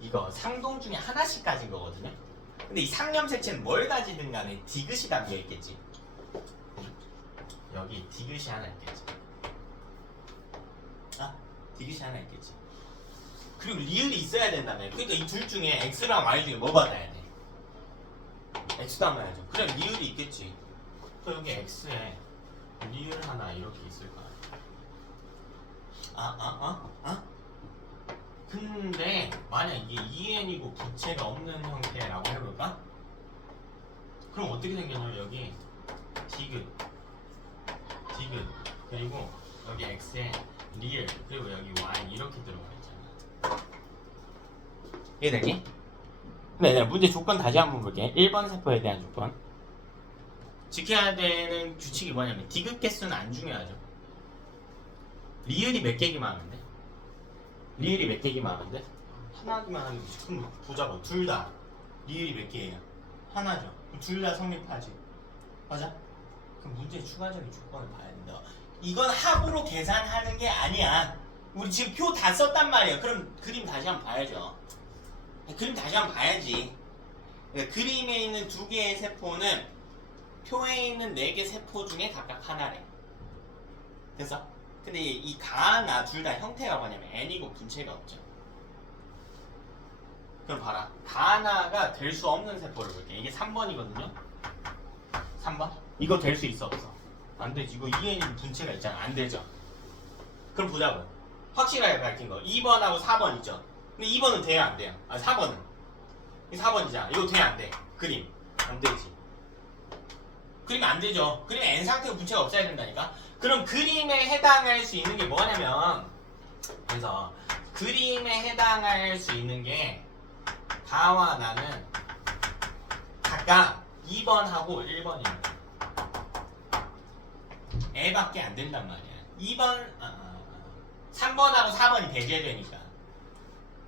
이거 상동 중에 하나씩 가진 거거든요. 근데 이 상염색체는 뭘 가지든 간에 디귿이 담겨 있겠지. 여기 디귿이 하나 있겠지. 디귿이 하나 있겠지. 그리고 리을이 있어야 된다며. 그러니까 이 둘 중에 X랑 Y 중에 뭐 받아야 돼? X 담아야죠. 그럼 리을이 있겠지. 그럼 여기 X에 리을 하나 이렇게 있을 거야. 근데 만약 이게 EN이고 부채가 없는 형태라고 해볼까? 그럼 어떻게 생겼냐면 여기 디귿 그리고 여기 X에 리을 그리고 여기 Y 이렇게 들어가 있잖아. 이해되니? 근데 얘들아 문제 조건 다시 한번 볼게. 1번 세포에 대한 조건. 지켜야 되는 규칙이 뭐냐면 디귿 개수는 안 중요하죠. 리을이 몇 개기만 하면 돼? 하나기만 하면 되지. 그럼 보자고. 둘 다 리을이 몇 개예요? 하나죠. 그럼 둘 다 성립하지. 맞아? 그럼 문제의 추가적인 조건을 봐야 된다. 이건 합으로 계산하는 게 아니야. 우리 지금 표 다 썼단 말이야. 그럼 그림 다시 한번 봐야죠. 그림 다시 한번 봐야지. 그러니까 그림에 있는 두 개의 세포는 표에 있는 네 개 세포 중에 각각 하나래. 됐어? 근데 이 가나 둘 다 형태가 뭐냐면 N이고 분체가 없죠. 그럼 봐라. 가나가 될 수 없는 세포를 볼게. 이게 3번이거든요. 3번? 이거 될 수 있어 없어? 안 되지. 이거 EN이고 분체가 있잖아. 안 되죠. 그럼 보자고. 확실하게 밝힌 거. 2번하고 4번 있죠. 근데 2번은 돼요 안 돼요? 4번은. 이 4번이잖아. 이거 돼 안 돼? 그림. 안 되지. 그림이 안 되죠. 그림에 N 상태의 분체가 없어야 된다니까. 그럼 그림에 해당할 수 있는 게 뭐냐면 그래서 그림에 해당할 수 있는 게 가와 나는 각각 2번하고 1번입니다. 애밖에 안 된단 말이야. 2번 3번하고 4번이 배제되니까.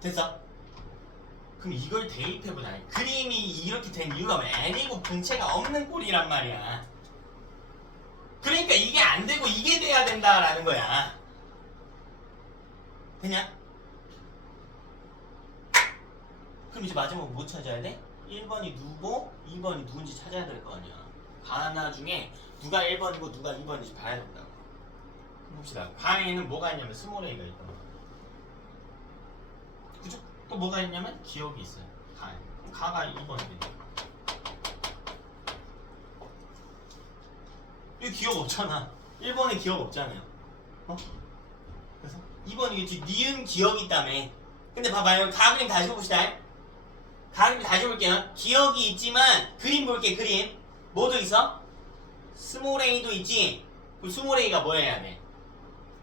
됐어? 그럼 이걸 대입해보자. 그림이 이렇게 된 이유가 왜 N이고 분체가 없는 꼴이란 말이야. 그러니까 이게 안 되고 이게 돼야 된다라는 거야. 되냐? 그럼 이제 마지막으로 뭐 찾아야 돼? 1번이 누구고 2번이 누군지 찾아야 될 거 아니야. 가나 중에 누가 1번이고 누가 2번인지 봐야 된다고. 봅시다. 가에는 뭐가 있냐면 스몰 a가 있단 말이야. 그죠? 또 뭐가 있냐면 기억이 있어요. 가에. 그럼 가가 2번이 되죠. 여기 기억 없잖아. 1번에 기억 없잖아요. 어? 그래서 2번이겠지. 니은 기억이 있다며. 근데 봐봐요. 가 그림 다시 봅시다. 가 그림 다시 볼게요. 기억이 있지만 그림 볼게. 그림. 뭐도 있어? 스몰 a도 있지. 그럼 스몰 a가 뭐 해야 돼?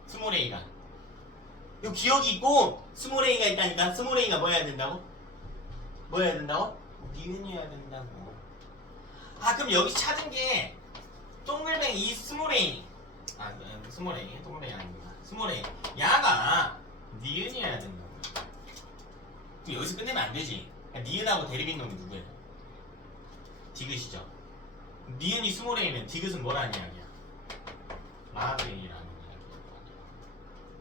스몰 a가 요 기억이 있고 스몰 a가 있다니까. 스몰 a가 뭐 해야 된다고? 뭐 해야 된다고? 니은이어야 된다고. 아 그럼 여기 찾은 게 동글뱅이 이 스몰 a. 아 스몰 a 동글 a 아닙니다. 스몰 a 야가 니은이어야 된다고. 그럼 여기서 끝내면 안 되지. 니은하고 대립인 놈이 누구예요? 디귿이죠. 니은이 스몰 a면 디귿은 뭐라는 이야기야? 라지 a라는 이야기야.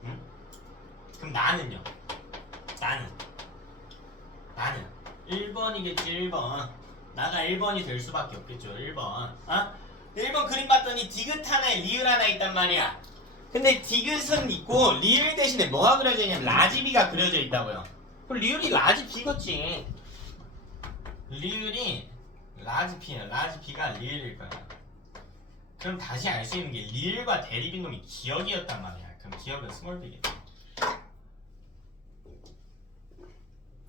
응? 그럼 나는요? 나는 1번이겠지. 1번 나가 1번이 될 수밖에 없겠죠. 1번 어? 1번 그림 봤더니 디귿 하나에 리을 하나 있단 말이야. 근데 디귿은 있고 리을 대신에 뭐가 그려져 있냐면 라지비가 그려져 있다고요. 그럼 리을이 라지비겠지. 리을이 라지비야. 라지비가 리을일 거야. 그럼 다시 알 수 있는 게 리을과 대립인 놈이 기억이었단 말이야. 그럼 기억은 스몰 b겠지.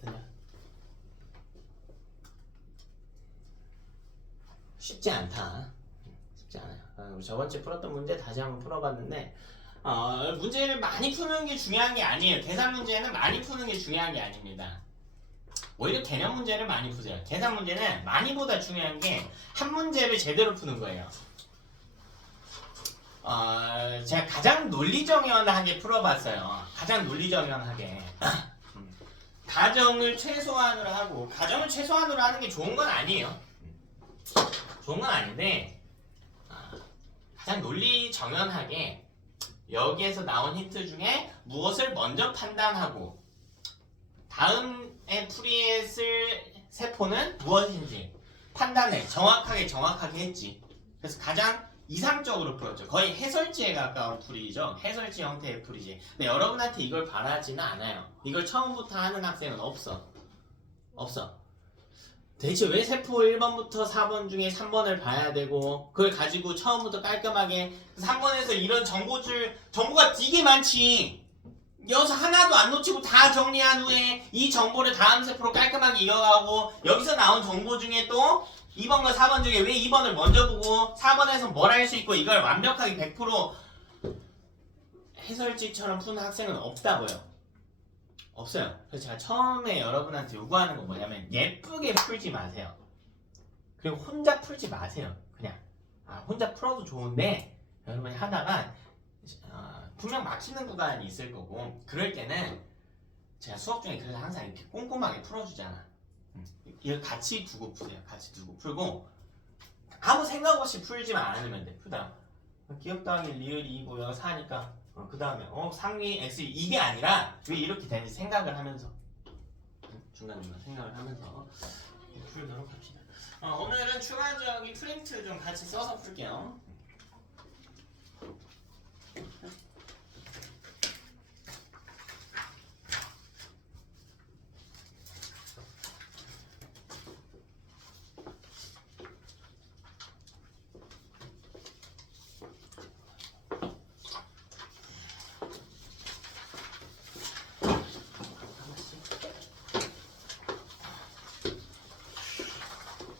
됐냐? 쉽지 않다. 쉽지 않아요. 우리 저번주에 풀었던 문제 다시 한번 풀어봤는데 문제를 많이 푸는 게 중요한 게 아니에요. 계산 문제는 많이 푸는 게 중요한 게 아닙니다. 오히려 개념 문제를 많이 푸세요. 계산 문제는 많이보다 중요한 게 한 문제를 제대로 푸는 거예요. 제가 가장 논리정연하게 풀어봤어요. 가장 논리정연하게. 가정을 최소한으로 하고, 가정을 최소한으로 하는 게 좋은 건 아니에요. 좋은 건 아닌데 가장 논리정연하게 여기에서 나온 힌트 중에 무엇을 먼저 판단하고 다음에 풀이에 쓸 세포는 무엇인지 판단해 정확하게 했지. 그래서 가장 이상적으로 풀었죠. 거의 해설지에 가까운 풀이죠. 해설지 형태의 풀이지. 근데 여러분한테 이걸 바라지는 않아요. 이걸 처음부터 하는 학생은 없어. 대체 왜 세포 1번부터 4번 중에 3번을 봐야 되고 그걸 가지고 처음부터 깔끔하게 3번에서 이런 정보가 되게 많지. 여기서 하나도 안 놓치고 다 정리한 후에 이 정보를 다음 세포로 깔끔하게 이어가고 여기서 나온 정보 중에 또 2번과 4번 중에 왜 2번을 먼저 보고 4번에서 뭘 할 수 있고 이걸 완벽하게 100% 해설지처럼 푸는 학생은 없다고요. 없어요. 그래서 제가 처음에 여러분한테 요구하는 건 뭐냐면 예쁘게 풀지 마세요. 그리고 혼자 풀지 마세요. 그냥 혼자 풀어도 좋은데 여러분이 하다가 분명 막히는 구간이 있을 거고 그럴 때는 제가 수업 중에 그래서 항상 이렇게 꼼꼼하게 풀어주잖아. 이걸 같이 두고 푸세요. 같이 두고 풀고 아무 생각 없이 풀지만 않으면 돼. 풀다 기억 더하기 리을이 2고 여기가 4니까 그 다음에 상위 x 이게 아니라 왜 이렇게 되는지 생각을 하면서 중간중간 생각을 하면서 풀도록 합시다. 오늘은 추가적인 프린트 좀 같이 써서 풀게요.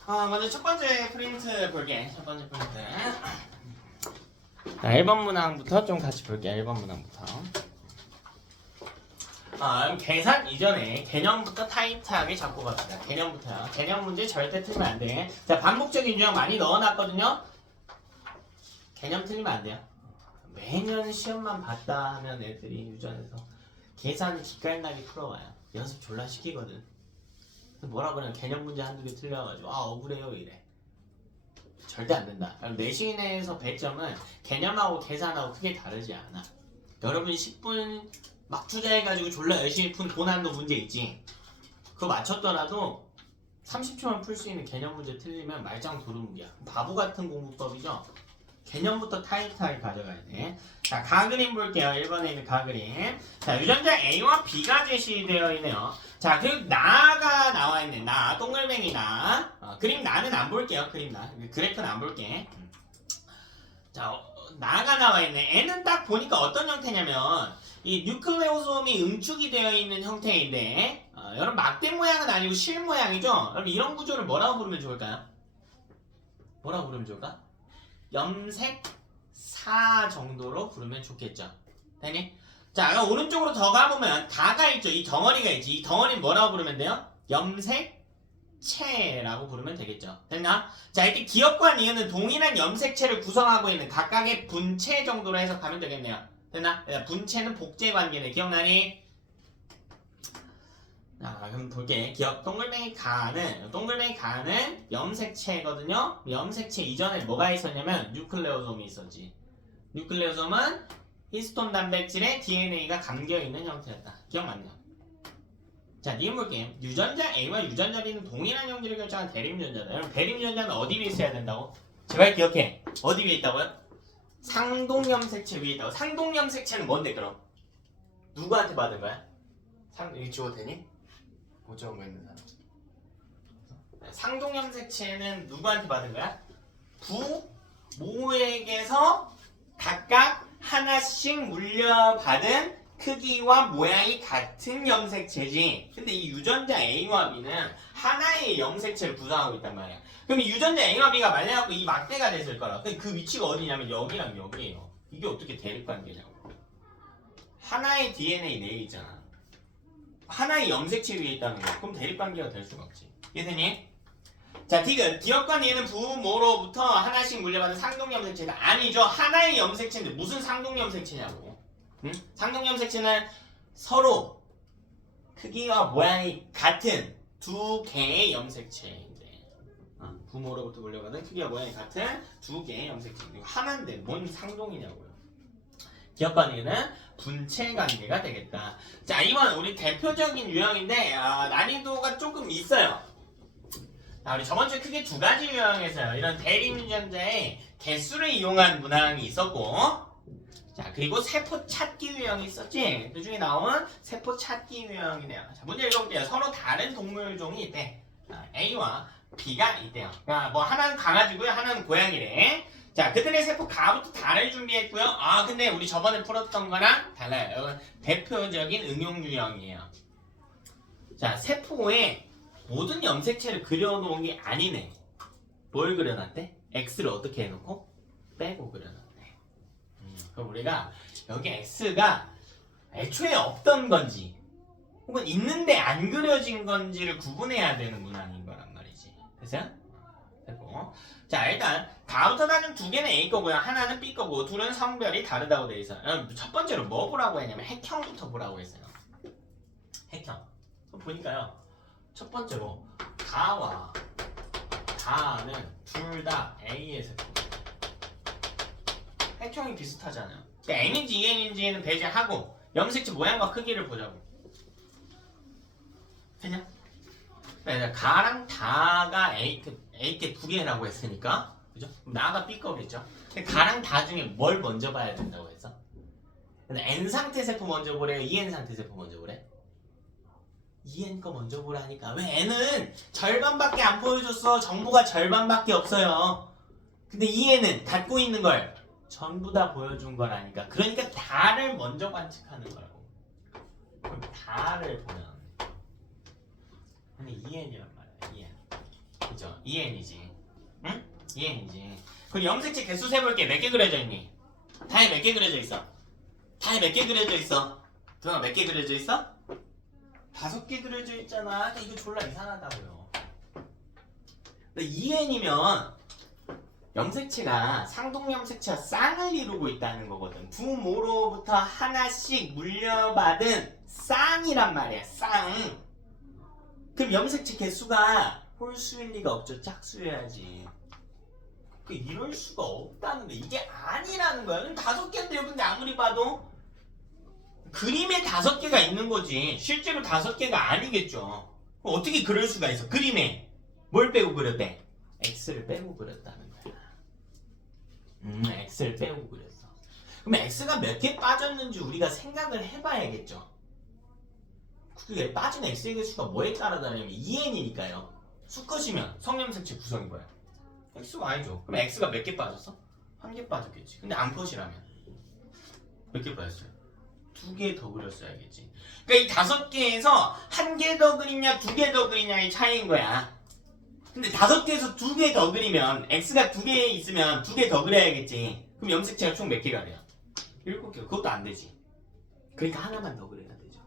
먼저 첫 번째 프린트 볼게. 첫 번째 프린트. 자, 1번 문항부터 좀 같이 볼게. 1번 문항부터. 계산 이전에 개념부터 타이트하게 잡고 갑시다. 개념부터요. 개념 문제 절대 틀리면 안 돼. 자, 반복적인 유형 많이 넣어놨거든요. 개념 틀리면 안 돼요. 매년 시험만 봤다 하면 애들이 유전에서 계산 기깔나게 풀어와요. 연습 졸라 시키거든. 뭐라 그러냐 개념 문제 한두 개 틀려가지고 억울해요 이래. 절대 안 된다. 내신에서 배점은 개념하고 계산하고 크게 다르지 않아. 여러분이 10분 막 투자해가지고 졸라 열심히 푼 고난도 문제 있지. 그거 맞췄더라도 30초만 풀 수 있는 개념 문제 틀리면 말짱 도루묵이야. 바보 같은 공부법이죠. 개념부터 타이트하게 가져가야 돼. 자, 가그림 볼게요. 1번에 있는 가그림. 자, 유전자 A와 B가 제시되어 있네요. 자, 그리고 나가 나와 있네. 나, 동글뱅이 나. 그림 나는 안 볼게요. 그림 나. 그래프는 안 볼게. 자, 나가 나와 있네. N은 딱 보니까 어떤 형태냐면 이 뉴클레오솜이 응축이 되어 있는 형태인데 여러분 막대 모양은 아니고 실 모양이죠? 여러분 이런 구조를 뭐라고 부르면 좋을까요? 뭐라고 부르면 좋을까? 염색사 정도로 부르면 좋겠죠. 되니? 자, 그럼 오른쪽으로 더 가보면 다가 있죠. 이 덩어리가 있지. 이 덩어리는 뭐라고 부르면 돼요? 염색체라고 부르면 되겠죠. 됐나? 자, 이렇게 기업과 니은은 동일한 염색체를 구성하고 있는 각각의 분체 정도로 해석하면 되겠네요. 됐나? 분체는 복제 관계네. 기억나니? 자, 그럼 볼게. 기억 동글뱅이 가는 염색체거든요. 염색체 이전에 뭐가 있었냐면 뉴클레오솜이 있었지. 뉴클레오솜은 히스톤 단백질에 DNA가 감겨 있는 형태였다. 기억났나요? 자, 니은 볼게. 유전자 A와 유전자 B는 동일한 형질을 결정한 대립유전자다. 여러분 대립유전자는 어디 위에 있어야 된다고? 제발 기억해. 어디 위에 있다고요? 상동염색체 위에 있다고. 상동염색체는 뭔데 그럼? 누구한테 받은 거야? 이거 지워도 되니? 못 적은 거 있는 사람. 상동염색체는 누구한테 받은 거야? 부모에게서 각각 하나씩 물려받은 크기와 모양이 같은 염색체지. 근데 이 유전자 A와 B는 하나의 염색체를 구성하고 있단 말이야. 그럼 이 유전자 A와 B가 말려갖고 이 막대가 됐을 거라. 근데 그 위치가 어디냐면 여기랑 여기예요. 이게 어떻게 대립관계냐고. 하나의 DNA 내에 있잖아. 하나의 염색체 위에 있다는 거. 그럼 대립관계가 될 수가 없지. 이해되니? 자, 디귿. 기업과 니은 부모로부터 하나씩 물려받은 상동염색체다. 아니죠. 하나의 염색체인데 무슨 상동염색체냐고. 응? 상동염색체는 서로 크기와 모양이 같은 두 개의 염색체인데 부모로부터 물려받은 크기와 모양이 같은 두 개의 염색체인데 하나인데 뭔 상동이냐고요. 기업과 니은은 분체 관계가 되겠다. 자, 이번 우리 대표적인 유형인데 난이도가 조금 있어요. 자, 우리 저번주에 크게 두 가지 유형에서요. 이런 대립유전자의 개수를 이용한 문항이 있었고, 자, 그리고 세포 찾기 유형이 있었지. 그 중에 나온 세포 찾기 유형이네요. 자, 문제 읽어볼게요. 서로 다른 동물종이 있대. A와 B가 있대요. 그러니까 뭐 하나는 강아지고요, 하나는 고양이래. 자, 그들의 세포 가부터 다를 준비했고요. 근데 우리 저번에 풀었던 거랑 달라요. 이건 대표적인 응용 유형이에요. 자, 세포에 모든 염색체를 그려놓은 게 아니네. 뭘 그려놨대? X를 어떻게 해놓고? 빼고 그려놨네. 그럼 우리가 여기 X가 애초에 없던 건지 혹은 있는데 안 그려진 건지를 구분해야 되는 문항인 거란 말이지. 됐어요? 됐고. 자, 일단 가부터 다른 두 개는 A 거고요. 하나는 B 거고 둘은 성별이 다르다고 돼 있어요. 첫 번째로 뭐 보라고 했냐면 핵형부터 보라고 했어요. 핵형. 보니까요. 첫 번째로 가와 가는 둘 다 A의 세포. 핵형이 비슷하잖아요. 그러니까 N인지 EN인지는 배제하고 염색체 모양과 크기를 보자고. 그냥 가랑 다가 A께 두 개라고 했으니까, 그죠? 나가 B 거겠죠? 근데 가랑 다 중에 뭘 먼저 봐야 된다고 했어? 근데 N 상태 세포 먼저 보래요? EN 상태 세포 먼저 보래? EN 거 먼저 보라니까. 왜 N은 절반밖에 안 보여줬어? 정보가 절반밖에 없어요. 근데 EN은 갖고 있는 걸 전부 다 보여준 거라니까. 그러니까 다를 먼저 관측하는 거라고. 그럼 다를 보면 아니 EN이란 말이야. EN. 그죠? EN이지. 응? EN이지. 그럼 염색체 개수 세볼게. 몇 개 그려져 있니? 다에 몇 개 그려져 있어? 다에 몇 개 그려져 있어? 도영아 몇 개 그려져 있어? 5개 그려져 있잖아. 근데 이거 졸라 이상하다고요. 근데 EN이면 염색체가 상동염색체와 쌍을 이루고 있다는 거거든. 부모로부터 하나씩 물려받은 쌍이란 말이야. 쌍. 그럼 염색체 개수가 홀수일 리가 없죠. 짝수여야지. 이럴 수가 없다는 거야. 이게 아니라는 거야. 그럼 5개인데요. 근데 아무리 봐도 그림에 5개가 있는 거지. 실제로 5개가 아니겠죠. 그럼 어떻게 그럴 수가 있어? 그림에 뭘 빼고 그렸대? x를 빼고 그렸다는 거야. x를 빼고 그렸어. 그럼 x가 몇 개 빠졌는지 우리가 생각을 해봐야겠죠. 그게 빠진 x의 개수가 뭐에 따라다니면 2n이니까요. 수컷이면 성염색체 구성이 뭐야? x, y죠. 그럼 x가 몇 개 빠졌어? 한 개 빠졌겠지. 근데 암컷이라면 몇 개 빠졌어요? 2개 더 그렸어야겠지. 그러니까 이 5개에서 한 개 더 그리냐 2개 더 그리냐의 차이인 거야. 근데 5개에서 2개 더 그리면 x가 2개 있으면 2개 더 그려야겠지. 그럼 염색체가 총 몇 개가 돼요? 7개. 그것도 안 되지. 그러니까 하나만 더 그려야 되죠.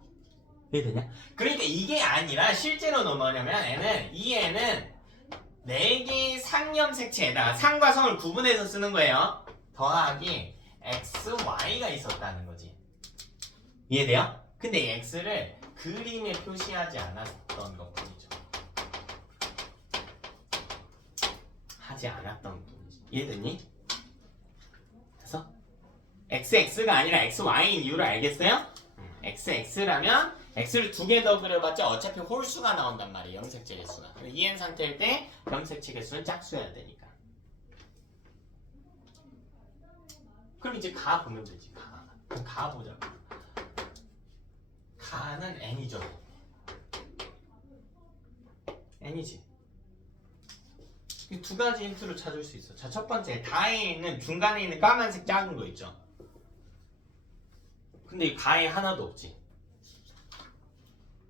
이해되냐? 그러니까 이게 아니라 실제로는 뭐냐면 이 애는 4개의 상염색체에다가 상과 성을 구분해서 쓰는 거예요. 더하기 x, y가 있었다는 거지. 이해돼요? 근데 이 x를 그림에 표시하지 않았던 것뿐이죠. 하지 않았던 뿐이지. 이해됐니? 그래서 xx가 아니라 xy인 이유를 알겠어요? xx라면 x를 2개 더 그려봤자 어차피 홀수가 나온단 말이에요. 염색체 개수가. 2n 상태일 때 염색체 개수는 짝수여야 되니까. 그럼 이제 가 보면 되지. 그럼 가 보자고. 가는 n이죠. n이지. 이 2가지 힌트를 찾을 수 있어. 자, 첫 번째 가에 있는 중간에 있는 까만색 작은 거 있죠. 근데 이 가에 하나도 없지.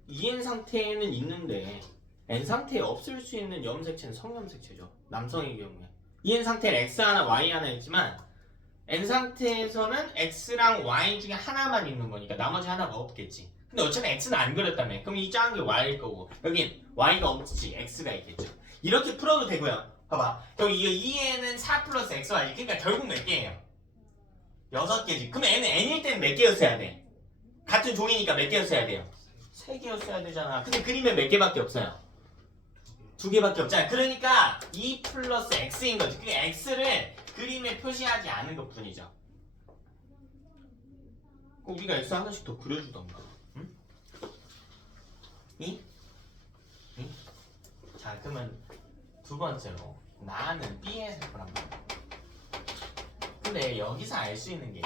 2n 상태에는 있는데 n 상태에 없을 수 있는 염색체는 성염색체죠. 남성의 경우에 2n 상태에 x 하나 y 하나 있지만 n 상태에서는 x랑 y 중에 하나만 있는 거니까 나머지 하나가 없겠지. 근데 어차피 x는 안 그렸다며. 그럼 이 작은 게 y일 거고 여긴 y가 없지 x가 있겠죠. 이렇게 풀어도 되고요. 봐봐. 여기 이 2n은 4 플러스 xy. 그러니까 결국 몇 개예요? 6개지. 그럼 n은 n일 때는 몇 개였어야 돼? 같은 종이니까 몇 개였어야 돼요? 3개였어야 되잖아. 근데 그림에 몇 개밖에 없어요? 2개밖에 없잖아. 그러니까 2 플러스 x인 거지. 그 x를 그림에 표시하지 않은 것 뿐이죠. 우리가 x 하나씩 더 그려주던가. 응? 이? 자, 그러면 두 번째로 나는 B의 세포란 말이야. 근데 여기서 알 수 있는 게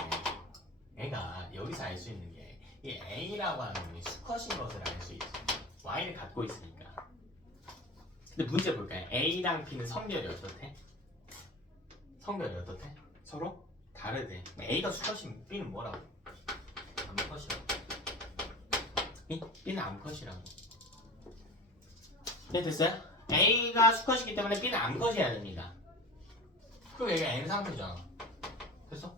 얘가 여기서 알 수 있는 게 이 A라고 하는 게 수컷인 것을 알 수 있어. Y를 갖고 있으니까. 근데 문제 볼까요? A랑 B는 성별이 어떻대? 성별이 어떻대? 서로 다르대. A가 수컷이면 B는 뭐라고? 암컷이라고. B는 암컷이라고. 네, 됐어요? A가 수컷이기 때문에 B는 암컷이어야 됩니다. 그럼 여기가 N 상태잖아. 됐어?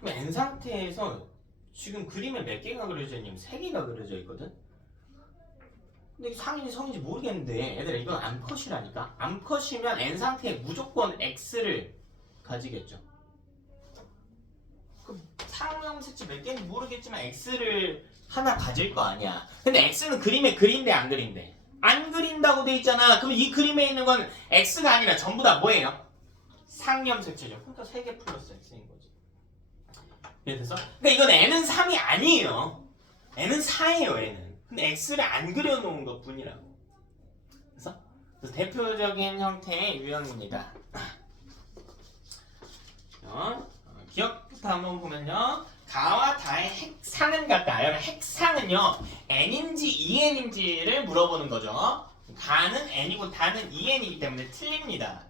그럼 N 상태에서 지금 그림에 몇 개가 그려져 있냐면 3개가 그려져 있거든? 근데 이게 상인지 성인지 모르겠는데 얘들아 이건 암컷이라니까? 암컷이면 N 상태에 무조건 X를 가지겠죠. 그럼 상염색체 몇 개인지 모르겠지만 X를 하나 가질 거 아니야. 근데 X는 그림에 그린대 안 그린대? 안 그린다고 돼 있잖아. 그럼 이 그림에 있는 건 X가 아니라 전부 다 뭐예요? 상염색체죠. 그러니까 3개 플러스 X인 거지. 이해됐어? 그러니까 이건 N은 3이 아니에요. N은 4예요. N은. 근데 X를 안 그려놓은 것 뿐이라고. 그래서 대표적인 형태의 유형입니다. 기억부터 한번 보면요. 가와 다의 핵상은 같다. 여러분 핵상은요 n인지 2n인지를 물어보는 거죠. 가는 n이고 다는 2n이기 때문에 틀립니다.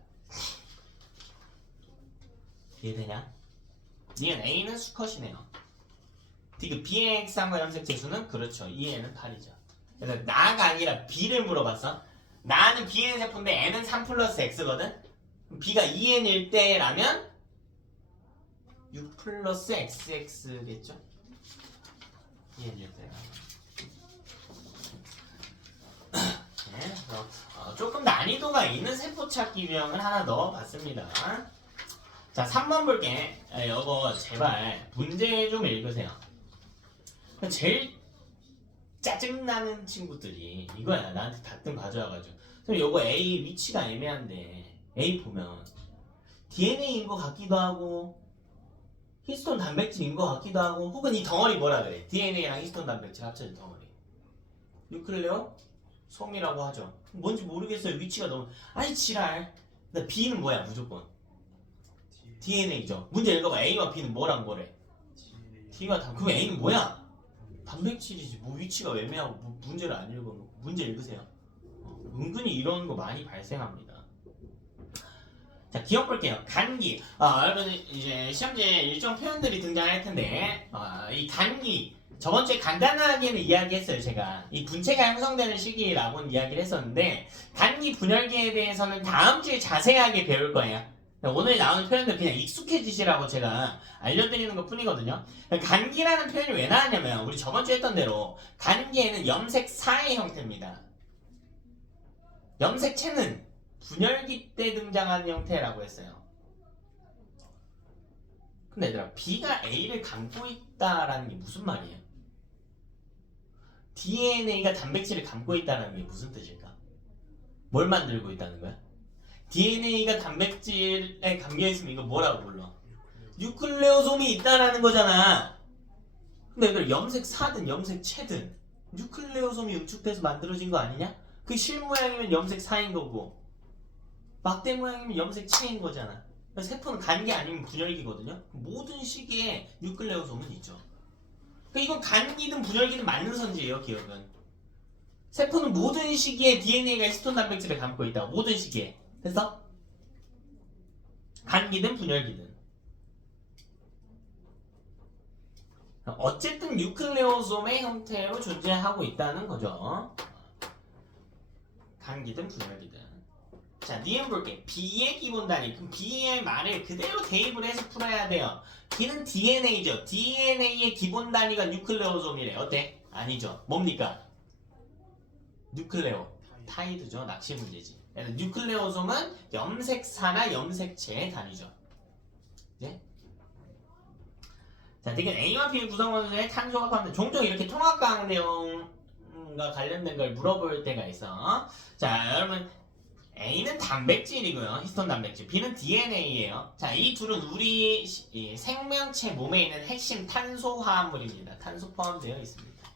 이해되냐? 니은 A는 수컷이네요. 디귿 B의 핵상과 염색체 수는 그렇죠. 2n은 8이죠. 그래서 나가 아니라 B를 물어봤어. 나는 B의 세포인데 n은 3 플러스 x거든. B가 2n일 때라면 6 플러스 xx겠죠? 2n일 때가. 네, 조금 난이도가 있는 세포 찾기 유형을 하나 넣어봤습니다. 자, 3번 볼게. 이거 제발 문제 좀 읽으세요. 제일 짜증나는 친구들이 이거야. 나한테 다뜸 가져와가지고 그럼 요거 A 위치가 애매한데 A 보면 DNA인 것 같기도 하고 히스톤 단백질인 것 같기도 하고 혹은 이 덩어리 뭐라 그래? DNA랑 히스톤 단백질 합쳐진 덩어리. 뉴클레오솜이라고 하죠. 뭔지 모르겠어요. 위치가 너무 아이 지랄. 근데 B는 뭐야 무조건 DNA죠. 문제 읽어봐. A와 B는 뭐랑 뭐래? D와 그럼 A는 뭐야? 단백질이지. 뭐 위치가 애매하고 뭐 문제를 안 읽어놓고 문제 읽으세요. 은근히 이런 거 많이 발생합니다. 자, 기억 볼게요. 간기. 여러분 이제 시험지에 일정 표현들이 등장할 텐데, 이 간기. 저번 주에 간단하게는 이야기했어요. 제가 이 분체가 형성되는 시기라고는 이야기를 했었는데, 간기 분열기에 대해서는 다음 주에 자세하게 배울 거예요. 오늘 나오는 표현들 그냥 익숙해지시라고 제가 알려드리는 것 뿐이거든요. 간기라는 표현이 왜 나왔냐면, 우리 저번 주에 했던 대로 간기에는 염색사의 형태입니다. 염색체는 분열기 때 등장하는 형태라고 했어요. 근데 얘들아, B가 A를 감고 있다라는 게 무슨 말이에요? DNA가 단백질을 감고 있다는 게 무슨 뜻일까? 뭘 만들고 있다는 거야? DNA가 단백질에 감겨있으면 이거 뭐라고 불러? 뉴클레오솜이 있다라는 거잖아. 근데 얘들아, 염색사든 염색체든 뉴클레오솜이 응축돼서 만들어진 거 아니냐? 그 실모양이면 염색사인 거고 막대 모양이면 염색체인 거잖아. 세포는 간기 아니면 분열기거든요. 모든 시기에 뉴클레오솜은 있죠. 그러니까 이건 간기든 분열기든 맞는 선지예요. 기억은. 세포는 모든 시기에 DNA가 히스톤 단백질을 감고 있다. 모든 시기에. 됐어? 간기든 분열기든. 어쨌든 뉴클레오솜의 형태로 존재하고 있다는 거죠. 간기든 분열기든. 자, 니은 볼게. B의 기본 단위. 그럼 B의 말을 그대로 대입을 해서 풀어야 돼요. B는 DNA죠. DNA의 기본 단위가 뉴클레오솜이래. 어때? 아니죠. 뭡니까? 뉴클레오. 타이드죠. 낚시 문제지. 그래서 뉴클레오솜은 염색사나 염색체의 단위죠. 네? 자, 되게 A와 B의 구성원소의 탄소가 관련 종종 이렇게 통합과학 내용과 관련된 걸 물어볼 때가 있어. 자, 여러분 A는 단백질이고요. 히스톤 단백질. B는 DNA예요. 자, 이 둘은 우리 이 생명체 몸에 있는 핵심 탄소 화합물입니다. 탄소 포함되어 있습니다.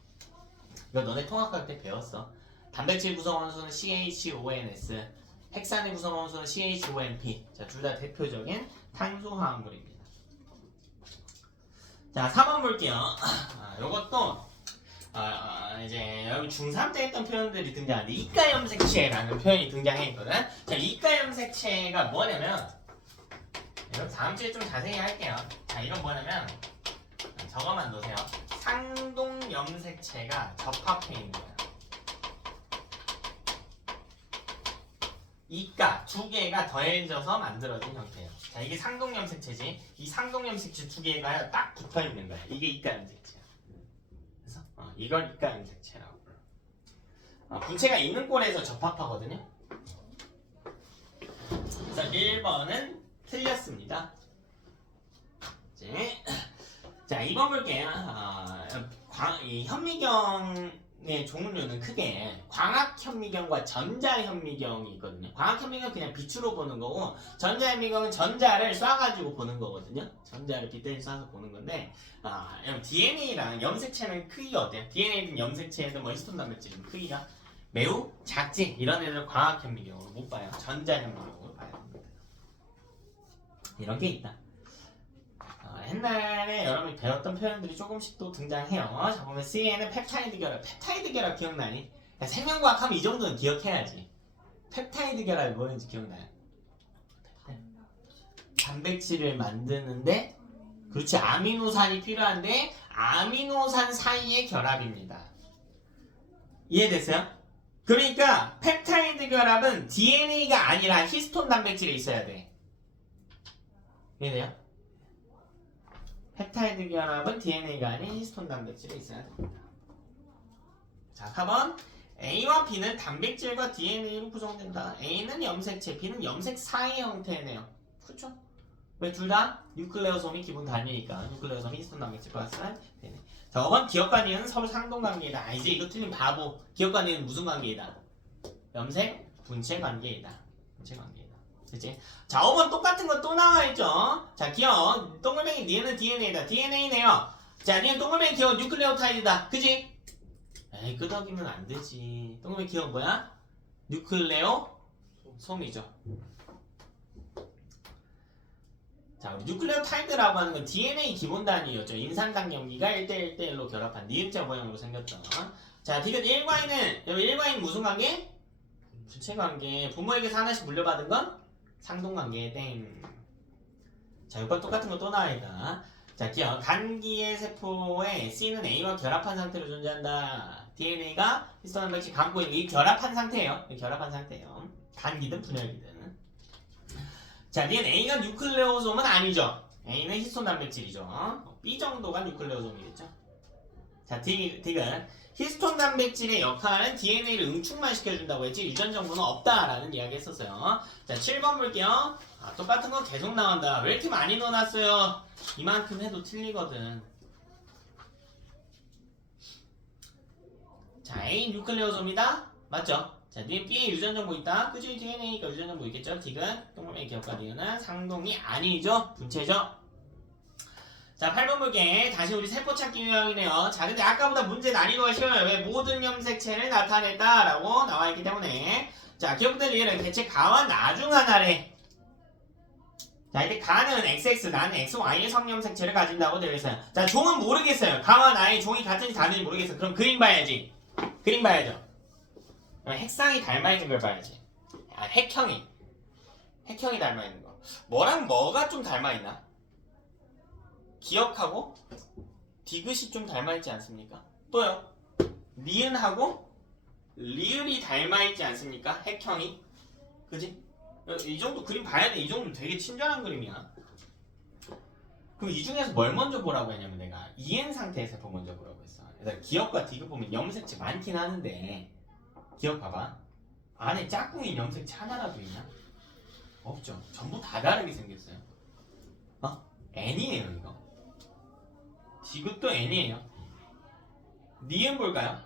이거 너네 통합과학 때 배웠어. 단백질 구성원소는 CHONS, 핵산의 구성원소는 CHONP. 자, 둘 다 대표적인 탄소 화합물입니다. 자, 3번 볼게요. 요것도 이제 여러분 중3 때 했던 표현들이 등장하는데 이가염색체라는 표현이 등장했거든. 자, 이가염색체가 뭐냐면 여러분 다음 주에 좀 자세히 할게요. 자, 이건 뭐냐면 저거만 놓으세요. 상동염색체가 접합해 있는 거야. 이가 두 개가 더해져서 만들어진 형태예요. 자, 이게 상동염색체지. 이 상동염색체 두 개가 딱 붙어 있는 거야. 이게 이가염색체야. 그래서 이걸 이가염색체라고 불러. 분체가 있는 꼴에서 접합하거든요. 그래서 1번은 틀렸습니다. 이제 자, 2번 볼게요. 이 현미경의 종류는 크게 광학현미경과 전자현미경이 있거든요. 광학현미경은 그냥 빛으로 보는 거고, 전자현미경은 전자를 쏴가지고 보는 거거든요. 전자를 빗대서 쏴서 보는 건데, DNA랑 염색체는 크기가 어때요? DNA든 염색체든 뭐 히스톤 단백질은 크기가 매우 작지. 이런 애들은 광학현미경으로 못 봐요. 전자현미경으로 봐야 됩니다. 이런 게 있다. 옛날에 여러분이 배웠던 표현들이 조금씩 또 등장해요. 자, 보면 C에는 펩타이드 결합. 펩타이드 결합 기억나니? 생명과학 하면 이 정도는 기억해야지. 펩타이드 결합이 뭐였는지 기억나요? 단백질을 만드는데, 그렇지, 아미노산이 필요한데 아미노산 사이의 결합입니다. 이해됐어요? 그러니까 펩타이드 결합은 DNA가 아니라 히스톤 단백질에 있어야 돼. 이해돼요? 펩타이드 결합은 DNA가 아닌 히스톤 단백질에 있어야 됩니다. 자, 4번. A와 B는 단백질과 DNA로 구성된다. A는 염색체, B는 염색사의 형태네요. 그렇죠? 왜 둘 다? 뉴클레오솜이 기본 단위니까. 뉴클레오솜이 히스톤 단백질 플러스 DNA. 자, 5번. 기억과 니은 서로 상동관계이다. 이제 이거 틀린 바보. 기억과 니은 무슨 관계이다? 염색, 분체 관계이다. 분체 관계이다. 그치? 자, 5번 똑같은 거 또 나와있죠? 자, 기억. 동글뱅이 니은은 DNA다. DNA네요. 자, 니은 동글뱅이 기억 뉴클레오타이드다. 그치? 에이, 끄덕이면 안 되지. 동그라미 기억 뭐야? 뉴클레오솜이죠. 자, 우리 뉴클레오타이드라고 하는 건 DNA 기본 단위였죠. 인산당연기가 1대1대1로 결합한 니은자 모양으로 생겼던. 자, 디귿 1과인은 여기 1과인 무슨 관계? 주체 관계. 부모에게서 하나씩 물려받은 건 상동관계. 땡. 자, 6번 똑같은 거 또 나와있다. 자, 기억. 간기의 세포에 C는 A와 결합한 상태로 존재한다. DNA가 히스톤 단백질 감고 있는 이 결합한 상태예요. 결합한 상태예요. 간기든 분열기든. 자, DNA가 뉴클레오솜은 아니죠. A는 히스톤 단백질이죠. B 정도가 뉴클레오솜이겠죠. 자, 디귿. 히스톤 단백질의 역할은 DNA를 응축만 시켜준다고 했지 유전 정보는 없다라는 이야기 했었어요. 자, 7번 볼게요. 아, 똑같은 거 계속 나온다. 왜 이렇게 많이 넣어놨어요? 이만큼 해도 틀리거든. 자, A 뉴클레오솜이다? 맞죠? 자, B에 유전 정보 있다? 그죠? DNA가 유전 정보 있겠죠? 디귿, 동물의 기억과 니은은 상동이 아니죠? 분체죠? 자, 8번 볼게. 다시 우리 세포 찾기 유형이네요. 자, 근데 아까보다 문제 난이도가 쉬워요. 왜? 모든 염색체를 나타냈다라고 나와있기 때문에. 자, 기억부터 리을은 대체 가와 나 중 하나래. 자, 이때 가는 XX, 나는 XY의 성염색체를 가진다고 되어 있어요. 자, 종은 모르겠어요. 가와 나의 종이 같은지 다른지 모르겠어요. 그럼 그림 봐야지. 그림 봐야죠. 핵상이 닮아있는 걸 봐야지. 아, 핵형이 닮아있는 거. 뭐랑 뭐가 좀 닮아있나? 기억하고 디귿이 좀 닮아있지 않습니까? 또요. 니은하고 리을이 닮아있지 않습니까? 핵형이. 그지? 이 정도 그림 봐야 돼. 이 정도 되게 친절한 그림이야. 그럼 이 중에서 뭘 먼저 보라고 했냐면 내가 EN 상태의 세포 먼저 보라고 했어. 그래서 기억과 디귿 보면 염색체 많긴 하는데 기억 봐봐. 안에 짝꿍이 염색체 하나라도 있냐? 없죠. 전부 다 다르게 생겼어요. N이에요 이거. 디귿도 N이에요. 니은 볼까요?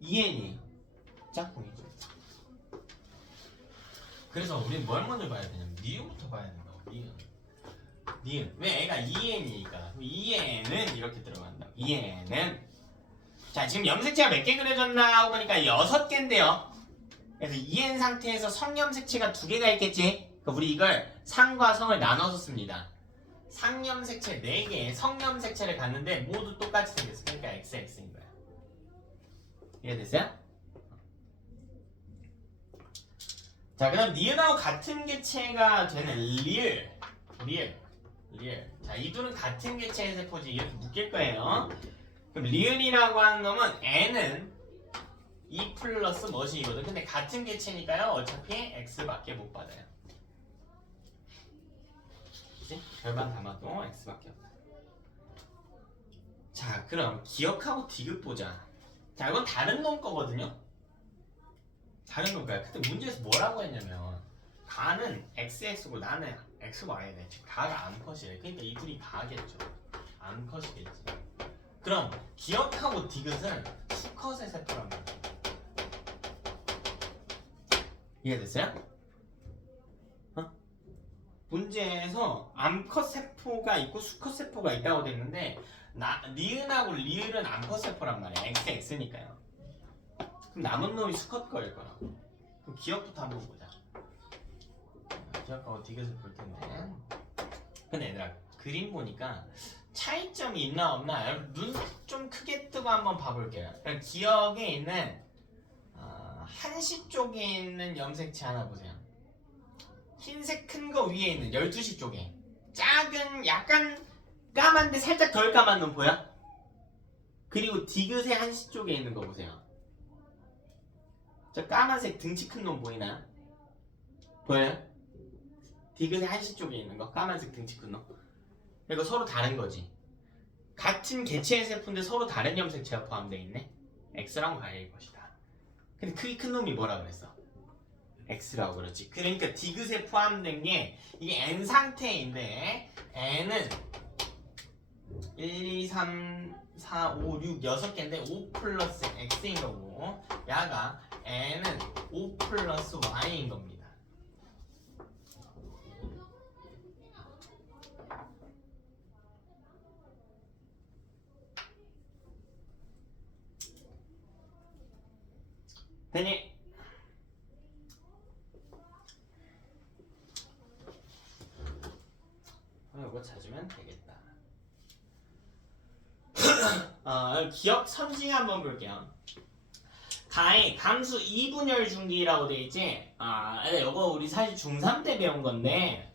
EN이에요. 짝꿍이죠. 그래서 우리는 뭘 먼저 봐야 되냐면 니은부터 봐야 된다고. 니은. 왜 애가 EN이니까. EN은 이렇게 들어간다고. EN은. 자, 지금 염색체가 몇 개 그려졌나 하고 보니까 6개인데요. 그래서 EN 상태에서 성염색체가 2개가 있겠지. 그러니까 우리 이걸 상과 성을 나눠서 씁니다. 상염색체 4개, 성염색체를 갖는데 모두 똑같이 생겼어. 그러니까 XX인 거야. 이해됐어요? 자, 그다음 니은하고 같은 개체가 되는 리을. 자, 이 둘은 같은 개체의 세포지. 이렇게 묶일 거예요. 그럼 리을이라고 하는 놈은 N은 2 플러스 멋이거든. 근데 같은 개체니까요. 어차피 X밖에 못 받아요. 그치? 별반 담아도 X밖에 없다. 자, 그럼 기억하고 디귿 보자. 자, 이건 다른 놈 거거든요. 다른 놈 거야. 근데 문제에서 뭐라고 했냐면 가는 XX고 나는 XY네. 즉 가가 암컷이래. 그러니까 이 둘이 가겠죠. 암컷이겠지. 그럼 기억하고 디귿은 수컷의 세포란 말이야. 이해됐어요? 문제에서 암컷 세포가 있고 수컷 세포가 있다고 됐는데 니은하고 리을은 암컷 세포란 말이야. XX니까요. 그럼 남은 놈이 수컷 거일 거라고. 그럼 기억부터 한번 보자. 기억하고 디귿을 볼 텐데. 근데 얘들아 그림 보니까 차이점이 있나 없나 눈 좀 크게 뜨고 한번 봐볼게요. 기억에 있는 한시 쪽에 있는 염색체 하나 보세요. 흰색 큰 거 위에 있는 12시 쪽에 작은 약간 까만데 살짝 덜 까만 놈 보여? 그리고 디귿의 한시 쪽에 있는 거 보세요. 저 까만색 등치 큰 놈 보이나요? 보여요? 디귿의 한시 쪽에 있는 거 까만색 등치 큰 놈. 이거 서로 다른 거지. 같은 개체의 세포인데 서로 다른 염색체가 포함되어 있네. X랑 Y일 것이다. 근데 크기 큰 놈이 뭐라 그랬어? X라고 그랬지. 그러니까 디귿에 포함된 게 이게 N 상태인데 N은 1, 2, 3, 4, 5, 6, 6개인데 5 플러스 X인 거고 야가 N은 5 플러스 Y인 겁니다. 됐니? 이거 찾으면 되겠다. 기억 선징 한번 볼게요. 가에 감수 2분열 중기라고 돼 있지? 이거 우리 사실 중3 때 배운 건데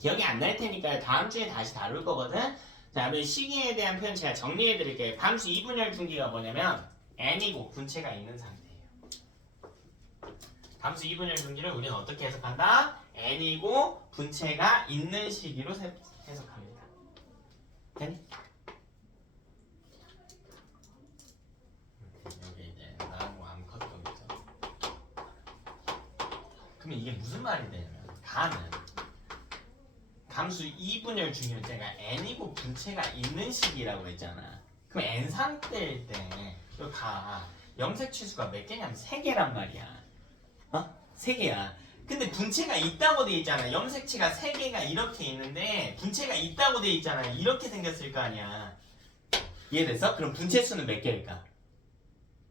기억이 안 날 테니까 다음 주에 다시 다룰 거거든? 자, 그럼 시기에 대한 표현 제가 정리해 드릴게요. 감수 2분열 중기가 뭐냐면 n이고 분체가 있는 상태예요. 감수 2분열 중기를 우리는 어떻게 해석한다? n이고 분체가 있는 시기로 해석합니다. 됐니? 여기 이제 나랑 뭐 아무것도 없죠. 그러면 이게 무슨 말이 되냐면 가는 감수 2분열 중기는 제가 n이고 분체가 있는 시기라고 했잖아. 그럼 n 상태일 때 가 염색 치수가 몇 개냐면 3개란 말이야. 3개야. 근데 분체가 있다고 돼 있잖아. 염색체가 3개가 이렇게 있는데 분체가 있다고 돼 있잖아. 이렇게 생겼을 거 아니야. 이해됐어? 그럼 분체 수는 몇 개일까?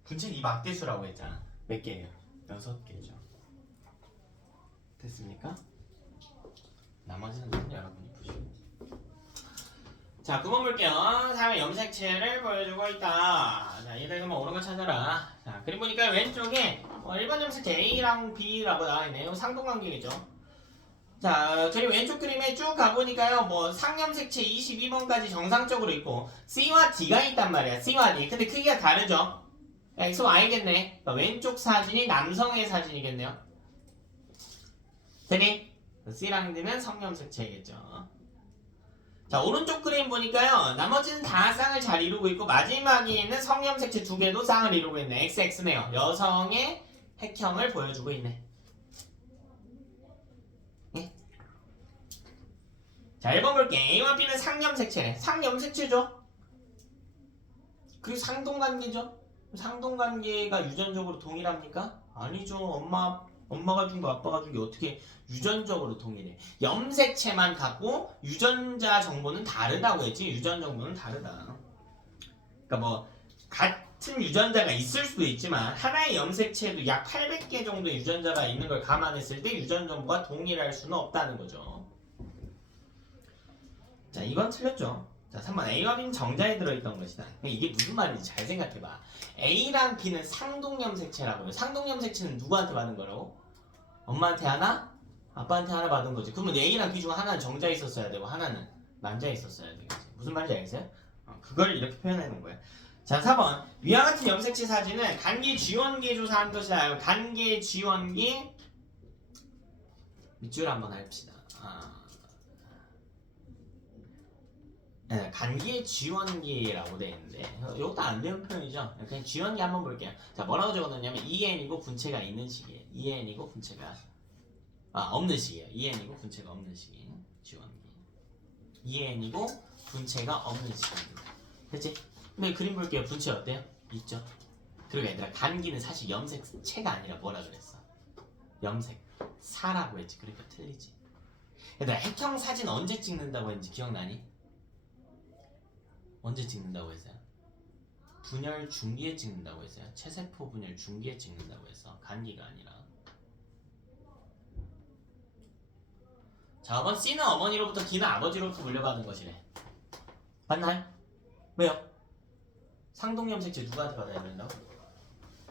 분체는 이 막대수라고 했잖아. 몇 개예요? 6개죠. 됐습니까? 나머지는 여러분이 보시고. 자, 9번 볼게요. 사회 염색체를 보여주고 있다. 자, 얘들 그러면 옳은 거 찾아라. 자, 그림 보니까 왼쪽에 일반 염색체 A랑 B라고 나와 있네요. 상동관계겠죠. 자, 그리고 왼쪽 그림에 쭉 가보니까요. 상염색체 22번까지 정상적으로 있고 C와 D가 있단 말이야. C와 D. 근데 크기가 다르죠. X, Y겠네. 그러니까 왼쪽 사진이 남성의 사진이겠네요. 되니? C랑 D는 성염색체겠죠. 자, 오른쪽 그림 보니까요. 나머지는 다 쌍을 잘 이루고 있고 마지막에 있는 성염색체 2개도 쌍을 이루고 있네. XX네요. 여성의 핵형을 보여주고 있네. 예? 자, 1번 볼게. A와 B는 상염색체네. 상염색체죠. 그리고 상동관계죠. 상동관계가 유전적으로 동일합니까? 아니죠. 엄마가 준 거 아빠가 준 게 어떻게 유전적으로 동일해. 염색체만 갖고 유전자 정보는 다르다고 했지. 유전 정보는 다르다. 그러니까 같은 유전자가 있을 수도 있지만 하나의 염색체에도 약 800개 정도의 유전자가 있는 걸 감안했을 때 유전 정보가 동일할 수는 없다는 거죠. 자, 2번 틀렸죠. 자, 3번 A와 B는 정자에 들어있던 것이다. 이게 무슨 말인지 잘 생각해봐. A랑 B는 상동염색체라고요. 상동염색체는 누구한테 받은 거라고? 엄마한테 하나? 아빠한테 하나 받은 거지. 그러면 A랑 B 중 하나는 정자에 있었어야 되고 하나는 남자에 있었어야 되겠지. 무슨 말인지 알겠어요? 그걸 이렇게 표현하는 거야. 자, 4번 위와 같은 염색체 사진은 간기 지원기 조사한 것이다. 간기 지원기 밑줄 한번 합시다. 간기의 지원기라고 되어 있는데 이것도 안 되는 표현이죠. 그냥 지원기 한번 볼게요. 자, 뭐라고 적어놓냐면 EN이고 분체가 있는 시기예요. EN이고 분체가 없는 시기예요. EN이고 분체가 없는 시기. 지원기. EN이고 분체가 없는 시기입니다. 됐지? 근데 그림 볼게요. 분체 어때요? 있죠? 그리고 얘들아, 간기는 사실 염색체가 아니라 뭐라 그랬어? 염색사라고 했지. 그러니까 틀리지. 얘들아, 핵형 사진 언제 찍는다고 했는지 기억나니? 언제 찍는다고 했어요? 분열 중기에 찍는다고 했어요. 체세포 분열 중기에 찍는다고 했어. 간기가 아니라. 자, 5번 C는 어머니로부터 D는 아버지로부터 물려받은 것이래. 맞나요? 왜요? 상동염색체 누구한테 받아야 된다고?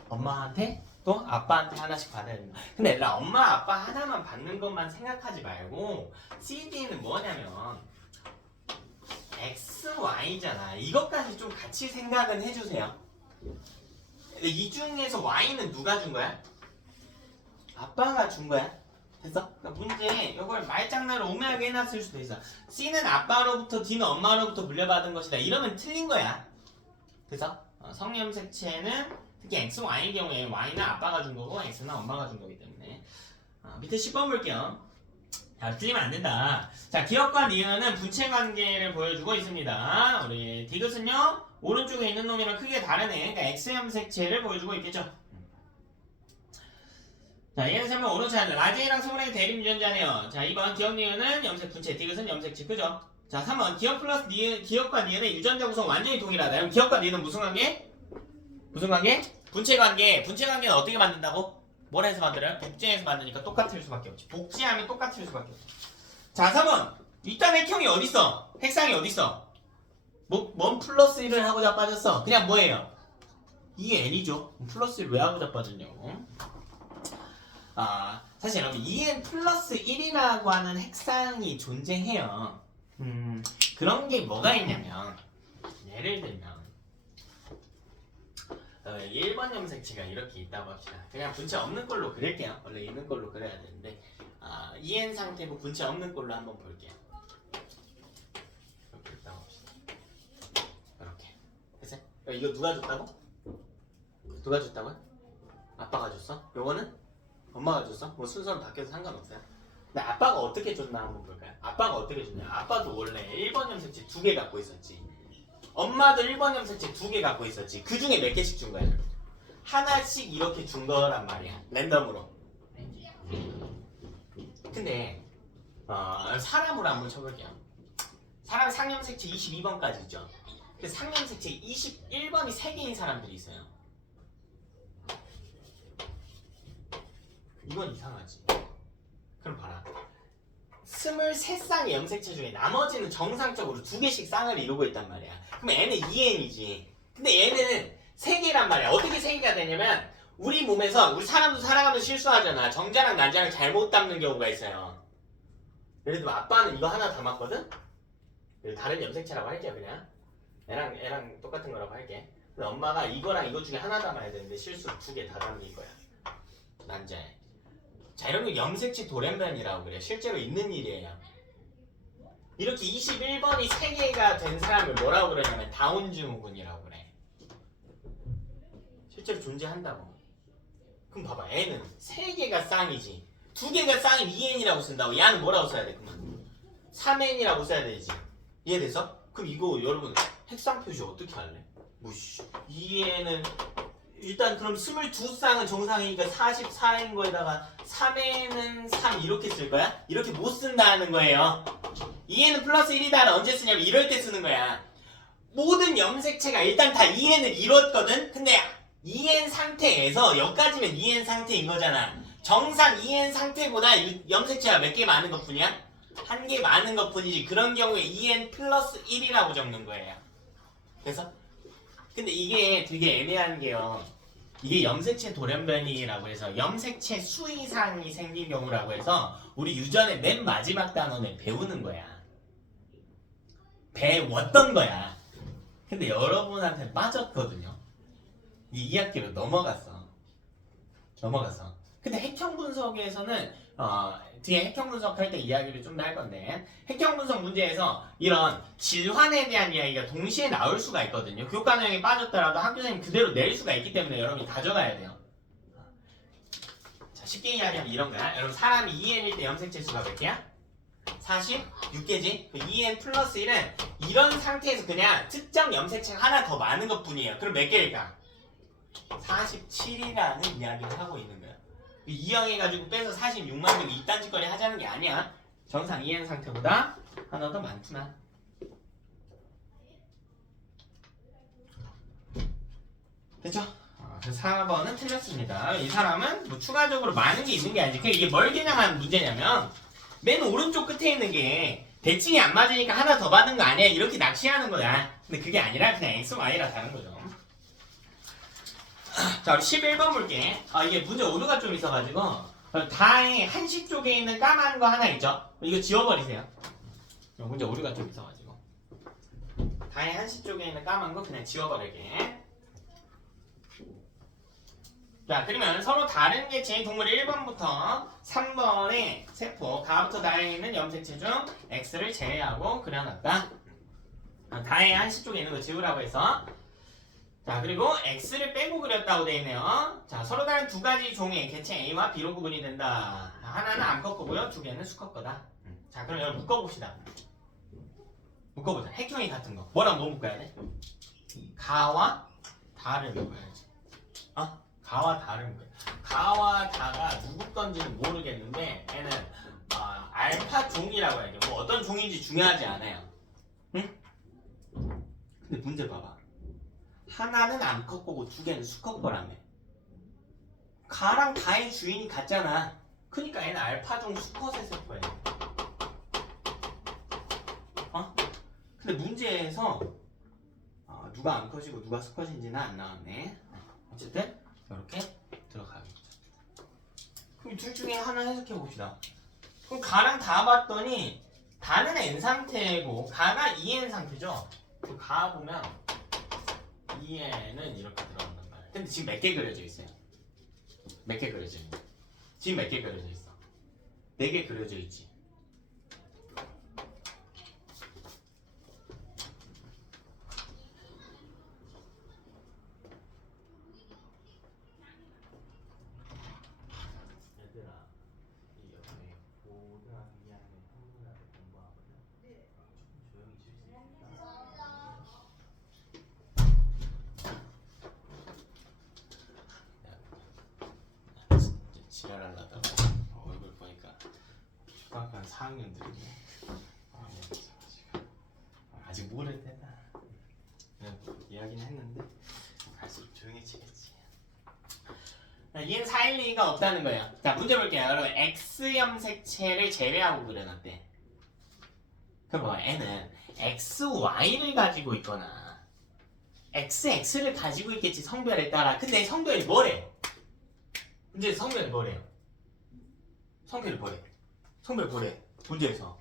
엄마한테 또 아빠한테 하나씩 받아야 된다. 근데 얘들아, 엄마 아빠 하나만 받는 것만 생각하지 말고 CD는 뭐냐면 X, Y잖아. 이것까지 좀 같이 생각은 해주세요. 이 중에서 Y는 누가 준 거야? 아빠가 준 거야. 됐어? 그러니까 문제 이걸 말장난으로 오묘하게 해놨을 수도 있어. C는 아빠로부터 D는 엄마로부터 물려받은 것이다. 이러면 틀린 거야. 그래서 성염색체는 특히 X, Y의 경우에 Y는 아빠가 준 거고 X는 엄마가 준 거기 때문에 밑에 10번 볼게요. 자, 틀리면 안 된다. 자, 기억과 니은은 분체 관계를 보여주고 있습니다. 우리 디귿은요, 오른쪽에 있는 놈이랑 크게 다르네. 그러니까 X염색체를 보여주고 있겠죠. 자, 얘는 설명 오른쪽 라제이랑 스몰의 대립 유전자네요. 자, 2번 기억 니은은 염색 분체, 디귿은 염색체, 그죠? 자, 3번 기억 플러스 니은, 기억과 니은의 유전자 구성 완전히 동일하다. 그럼 기억과 니은은 무슨 관계? 무슨 관계? 분체 관계는 어떻게 만든다고? 뭘 해서 만들어요? 복제해서 만드니까 똑같을 수밖에 없지. 복제하면 똑같을 수밖에 없지. 자, 3번. 일단 핵형이 어딨어? 핵상이 어딨어? 뭔 플러스 1을 하고자 빠졌어? 그냥 뭐예요? 이게 n이죠. 플러스 1 왜 하고자 빠졌냐고. 사실 여러분 2n 플러스 1이라고 하는 핵상이 존재해요. 그런 게 뭐가 있냐면 예를 들면 1번 염색체가 이렇게 있다고 합시다. 그냥 분체 없는 걸로 그릴게요. 원래 있는 걸로 그려야 되는데 2n 상태고 분체 없는 걸로 한번 볼게요. 이렇게 있다고 합시다. 이렇게. 됐어요? 이거 누가 줬다고? 누가 줬다고요? 아빠가 줬어? 요거는? 엄마가 줬어? 뭐 순서는 바뀌어서 상관없어요. 근데 아빠가 어떻게 줬나 한번 볼까요? 아빠가 어떻게 줬냐? 아빠도 원래 1번 염색체 2개 갖고 있었지. 엄마도 1번 염색체 2개 갖고 있었지. 그 중에 몇 개씩 준 거야? 하나씩 이렇게 준 거란 말이야. 랜덤으로. 근데 사람으로 한번 쳐볼게요. 사람 상염색체 22번까지 있죠. 근데 상염색체 21번이 3개인 사람들이 있어요. 이건 이상하지. 그럼 봐라. 23쌍의 염색체 중에 나머지는 정상적으로 2개씩 쌍을 이루고 있단 말이야. 그럼 얘는 2n이지. 근데 얘는 3개란 말이야. 어떻게 3개가 되냐면 우리 몸에서 우리 사람도 살아가면서 실수하잖아. 정자랑 난자랑 잘못 담는 경우가 있어요. 예를 들면 아빠는 이거 하나 담았거든? 다른 염색체라고 할게요 그냥. 애랑 똑같은 거라고 할게. 근데 엄마가 이거랑 이거 중에 하나 담아야 되는데 실수로 2개 다 담긴 거야. 난자에. 자, 이런 거 염색체 돌연변이라고 그래. 실제로 있는 일이에요. 이렇게 21번이 3개가 된 사람을 뭐라고 그러냐면 다운 증후군이라고 그래. 실제로 존재한다고. 그럼 봐봐. 애는 3개가 쌍이지. 2개가 쌍인 2n이라고 쓴다고. 얘는 뭐라고 써야 돼? 그러면 3n이라고 써야 되지. 이해돼서? 그럼 이거 여러분 핵상 표시 어떻게 할래? 무시. 2n은 일단 그럼 22쌍은 정상이니까 44인 거에다가 3에는 3 이렇게 쓸 거야? 이렇게 못 쓴다는 거예요. 2에는 플러스 1이다를 언제 쓰냐면 이럴 때 쓰는 거야. 모든 염색체가 일단 다 2n을 이뤘거든? 근데 2n 상태에서 여기까지면 2n 상태인 거잖아. 정상 2n 상태보다 염색체가 몇 개 많은 것 뿐이야? 한 개 많은 것 뿐이지. 그런 경우에 2n 플러스 1이라고 적는 거예요. 그래서 근데 이게 되게 애매한 게요. 이게 염색체 돌연변이라고 해서 염색체 수 이상이 생긴 경우라고 해서 우리 유전의 맨 마지막 단원을 배우는 거야. 배웠던 거야. 근데 여러분한테 빠졌거든요. 이 2학기로 넘어갔어. 근데 핵형 분석에서는 뒤에 핵형 분석할 때 이야기를 좀 더 할 건데 핵형 분석 문제에서 이런 질환에 대한 이야기가 동시에 나올 수가 있거든요. 교과 내용에 빠졌더라도 학교 선생님 그대로 낼 수가 있기 때문에 여러분이 가져가야 돼요. 자, 쉽게 이야기하면 이런 거야. 여러분 사람이 2n일 때 염색체 수가 몇 개야? 46개지? 2n 플러스 1은 이런 상태에서 그냥 특정 염색체가 하나 더 많은 것 뿐이에요. 그럼 몇 개일까? 47이라는 이야기를 하고 있는 거야. 2형 해가지고 빼서 46만 명 이딴 짓거리 하자는 게 아니야. 정상 2n 상태보다 하나 더 많구나. 됐죠? 4번은 틀렸습니다. 이 사람은 뭐 추가적으로 많은 게 있는 게 아니지. 이게 뭘 개념하는 문제냐면 맨 오른쪽 끝에 있는 게 대칭이 안 맞으니까 하나 더 받는 거 아니야. 이렇게 낚시하는 거야. 근데 그게 아니라 그냥 x, y라 다른 거죠. 자, 우리 11번 볼게. 이게 문제 오류가 좀 있어가지고 다의 한시 쪽에 있는 까만 거 하나 있죠? 이거 지워버리세요. 문제 오류가 좀 있어가지고 다의 한시 쪽에 있는 까만 거 그냥 지워버릴게. 자, 그러면 서로 다른 개체인 동물 1번부터 3번의 세포 가부터 다에 있는 염색체 중 X를 제외하고 그려놨다. 다의 한시 쪽에 있는 거 지우라고 해서 자, 그리고 X를 빼고 그렸다고 되어 있네요. 자, 서로 다른 두 가지 종의 개체 A와 B로 구분이 된다. 하나는 암컷 거고요. 두 개는 수컷 거다. 자, 그럼 여러분 묶어봅시다. 묶어보자. 핵형이 같은 거. 뭐랑 뭐 묶어야 돼? 가와 다를 묶어야지. 가와 다를 묶어야 돼. 가와 다가 누구 건지는 모르겠는데 얘는 알파 종이라고 해야 돼. 뭐 어떤 종인지 중요하지 않아요. 응? 근데 문제 봐봐. 하나는 암컷 거고 두 개는 수컷 거라며. 가랑 다의 주인이 같잖아. 그러니까 얘는 알파종 수컷의 세포야. 어? 근데 문제에서 누가 암컷이고 누가 수컷인지는 안 나왔네. 어쨌든 이렇게 들어가겠죠. 그럼 둘 중에 하나 해석해 봅시다. 그럼 가랑 다 봤더니 다는 N 상태고 가가 EN 상태죠. 그 가 보면 EN은 이렇게 들어간단 말이야. 근데 지금 몇 개 그려져 있어요? 몇 개 그려져 있냐? 지금 몇 개 그려져 있어? 4개 그려져 있지. 얘들아, 이 옆에 고등학교 2학년 한문학을 공부하거든. 조금 조용히 쉴 수 있을까? 진짜 지랄하려다가 얼굴 보니까 초등학교 한 4학년들이네. 아직 모를 때다. 그냥 이야기는 했는데 갈수록 조용해지겠지. 얘는 412가 없다는 거예요. 자, 문제 볼게요. 여러분, X형 색채를 제외하고 그려놨대. 그럼 뭐 N은 XY를 가지고 있거나 XX를 가지고 있겠지, 성별에 따라. 근데 성별이 뭐래? 문제에서 성별이 뭐래요? 성별이 뭐래? 성별 뭐래? 문제에서.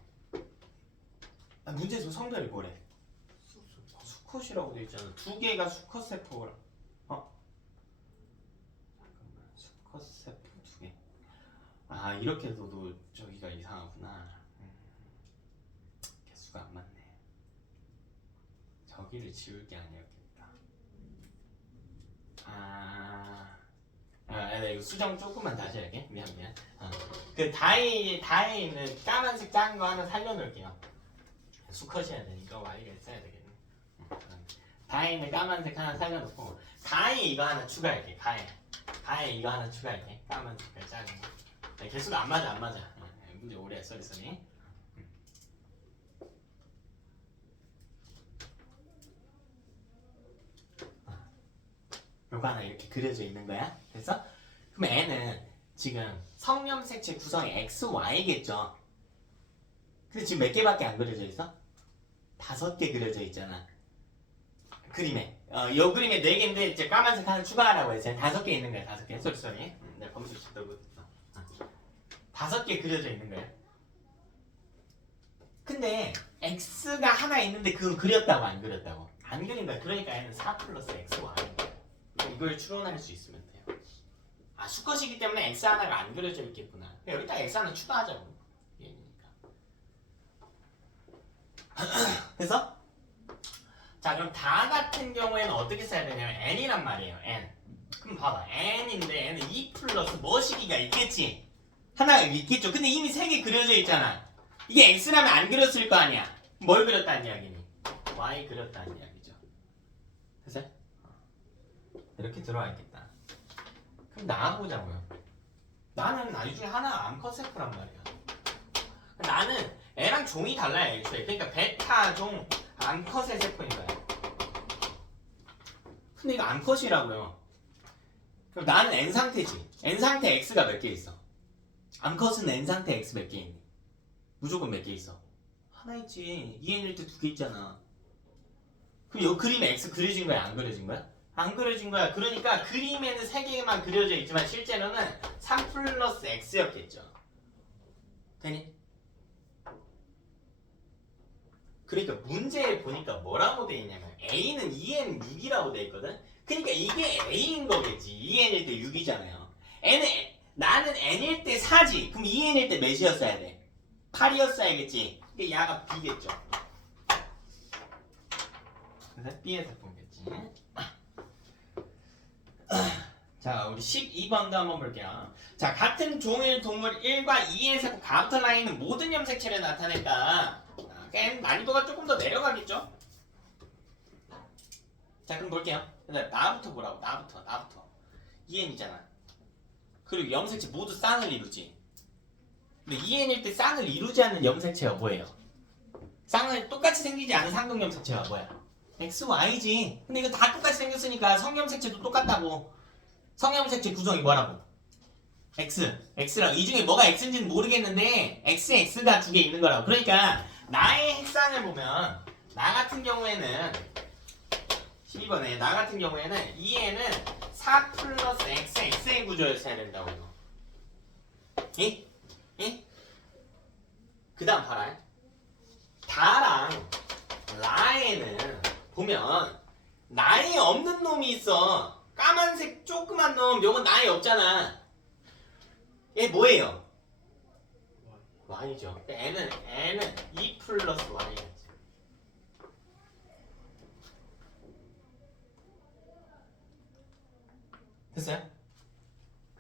문제에서 성별이 뭐래? 수컷이라고 돼 있잖아. 2개가 수컷 세포라. 잠깐만, 수컷 세포 2개. 아, 이렇게 해도 저기가 이상하구나. 개수가 안 맞네. 저기를 지울 게 아니었겠다. 네, 이거 수정 조금만 다시 할게. 미안. 그 다이에 있는 까만색 작은 거 하나 살려놓을게요. 수컷이어야 되니까 Y가 있어야 되겠네. 다이에 있는 까만색 하나 살려놓고 가에 이거 하나 추가할게. 가에 이거 하나 추가할게. 까만 색깔 작은 거. 네, 개수가 안 맞아. 문제 오래 쏘리. 요거 하나 이렇게 그려져 있는 거야. 그래서 그럼 N은 지금 성염색체 구성이 XY겠죠. 근데 지금 몇 개밖에 안 그려져 있어? 5개 그려져 있잖아. 그림에. 요 그림에 4개인데 이제 까만색 하나 추가하라고 해서 5개 있는 거야. 5개. 쏘리. 내가 검수 직접 못했어. 5개 그려져 있는 거야. 근데 X가 하나 있는데 그건 그렸다고 안 그렸다고? 안 그린 거야. 그러니까 얘는 4 플러스 XY. 이걸 추론할 수 있으면 돼요. 아, 수컷이기 때문에 X 하나가 안 그려져 있겠구나. 여기다 X 하나 추가하자고. 얘니까. 그래서 자, 그럼 다 같은 경우에는 어떻게 써야 되냐면 N이란 말이에요. N. 그럼 봐봐. N인데 N은 2 플러스 뭐시기가 있겠지. 하나가 있겠죠. 근데 이미 3개 그려져 있잖아. 이게 X라면 안 그렸을 거 아니야. 뭘 그렸다는 이야기니? Y 그렸다는 이야기죠. 그래서 이렇게 들어와 있겠다. 그럼 나와보자고요. 나는 이 중에 하나가 암컷 세포란 말이야. 나는 애랑 종이 달라요, 애초에. 그러니까 베타종 암컷의 세포인 거야. 근데 이거 암컷이라고요. 그럼 나는 N 상태지. N 상태 X가 몇 개 있어? 암컷은 N 상태 X 몇 개 있니? 무조건 몇 개 있어? 하나 있지. EN일 때 2개 있잖아. 그럼 이 그림에 X 그려진 거야? 안 그려진 거야? 안 그려진 거야. 그러니까 그림에는 3개만 그려져 있지만 실제로는 3 플러스 X였겠죠. 되니? 그러니까 문제에 보니까 뭐라고 돼 있냐면 A는 2N 6이라고 돼 있거든. 그러니까 이게 A인 거겠지. 2N일 때 6이잖아요. 나는 N일 때 4지. 그럼 2N일 때 몇이었어야 돼? 8이었어야겠지. 그러니까 야가 B겠죠. 그래서 B의 세포겠지. 자, 우리 12번도 한번 볼게요. 자, 같은 종일 동물 1과 2의 세포 가부터 라인은 모든 염색체를 나타낸다. 난이도가 조금 더 내려가겠죠? 자, 그럼 볼게요. 나부터 보라고. 나부터. EN이잖아. 그리고 염색체 모두 쌍을 이루지. 근데 EN일 때 쌍을 이루지 않는 염색체가 뭐예요? 쌍을 똑같이 생기지 않은 상동 염색체가 뭐야? X, Y지. 근데 이거 다 똑같이 생겼으니까 성염색체도 똑같다고. 성염색체 구성이 뭐라고? x랑 이 중에 뭐가 x인지는 모르겠는데 x가 두 개 있는 거라고. 그러니까 나의 핵상을 보면 나 같은 경우에는 12번에 나 같은 경우에는 2에는 4 플러스 x의 구조였어야 된다고 이거. 예? 예? 그 다음 봐라. 다랑 라에는 보면 나에 없는 놈이 있어. 까만색 조그만 놈 요건 나에 없잖아. 얘 뭐예요? y죠. n은 2 플러스 y겠지. 됐어요?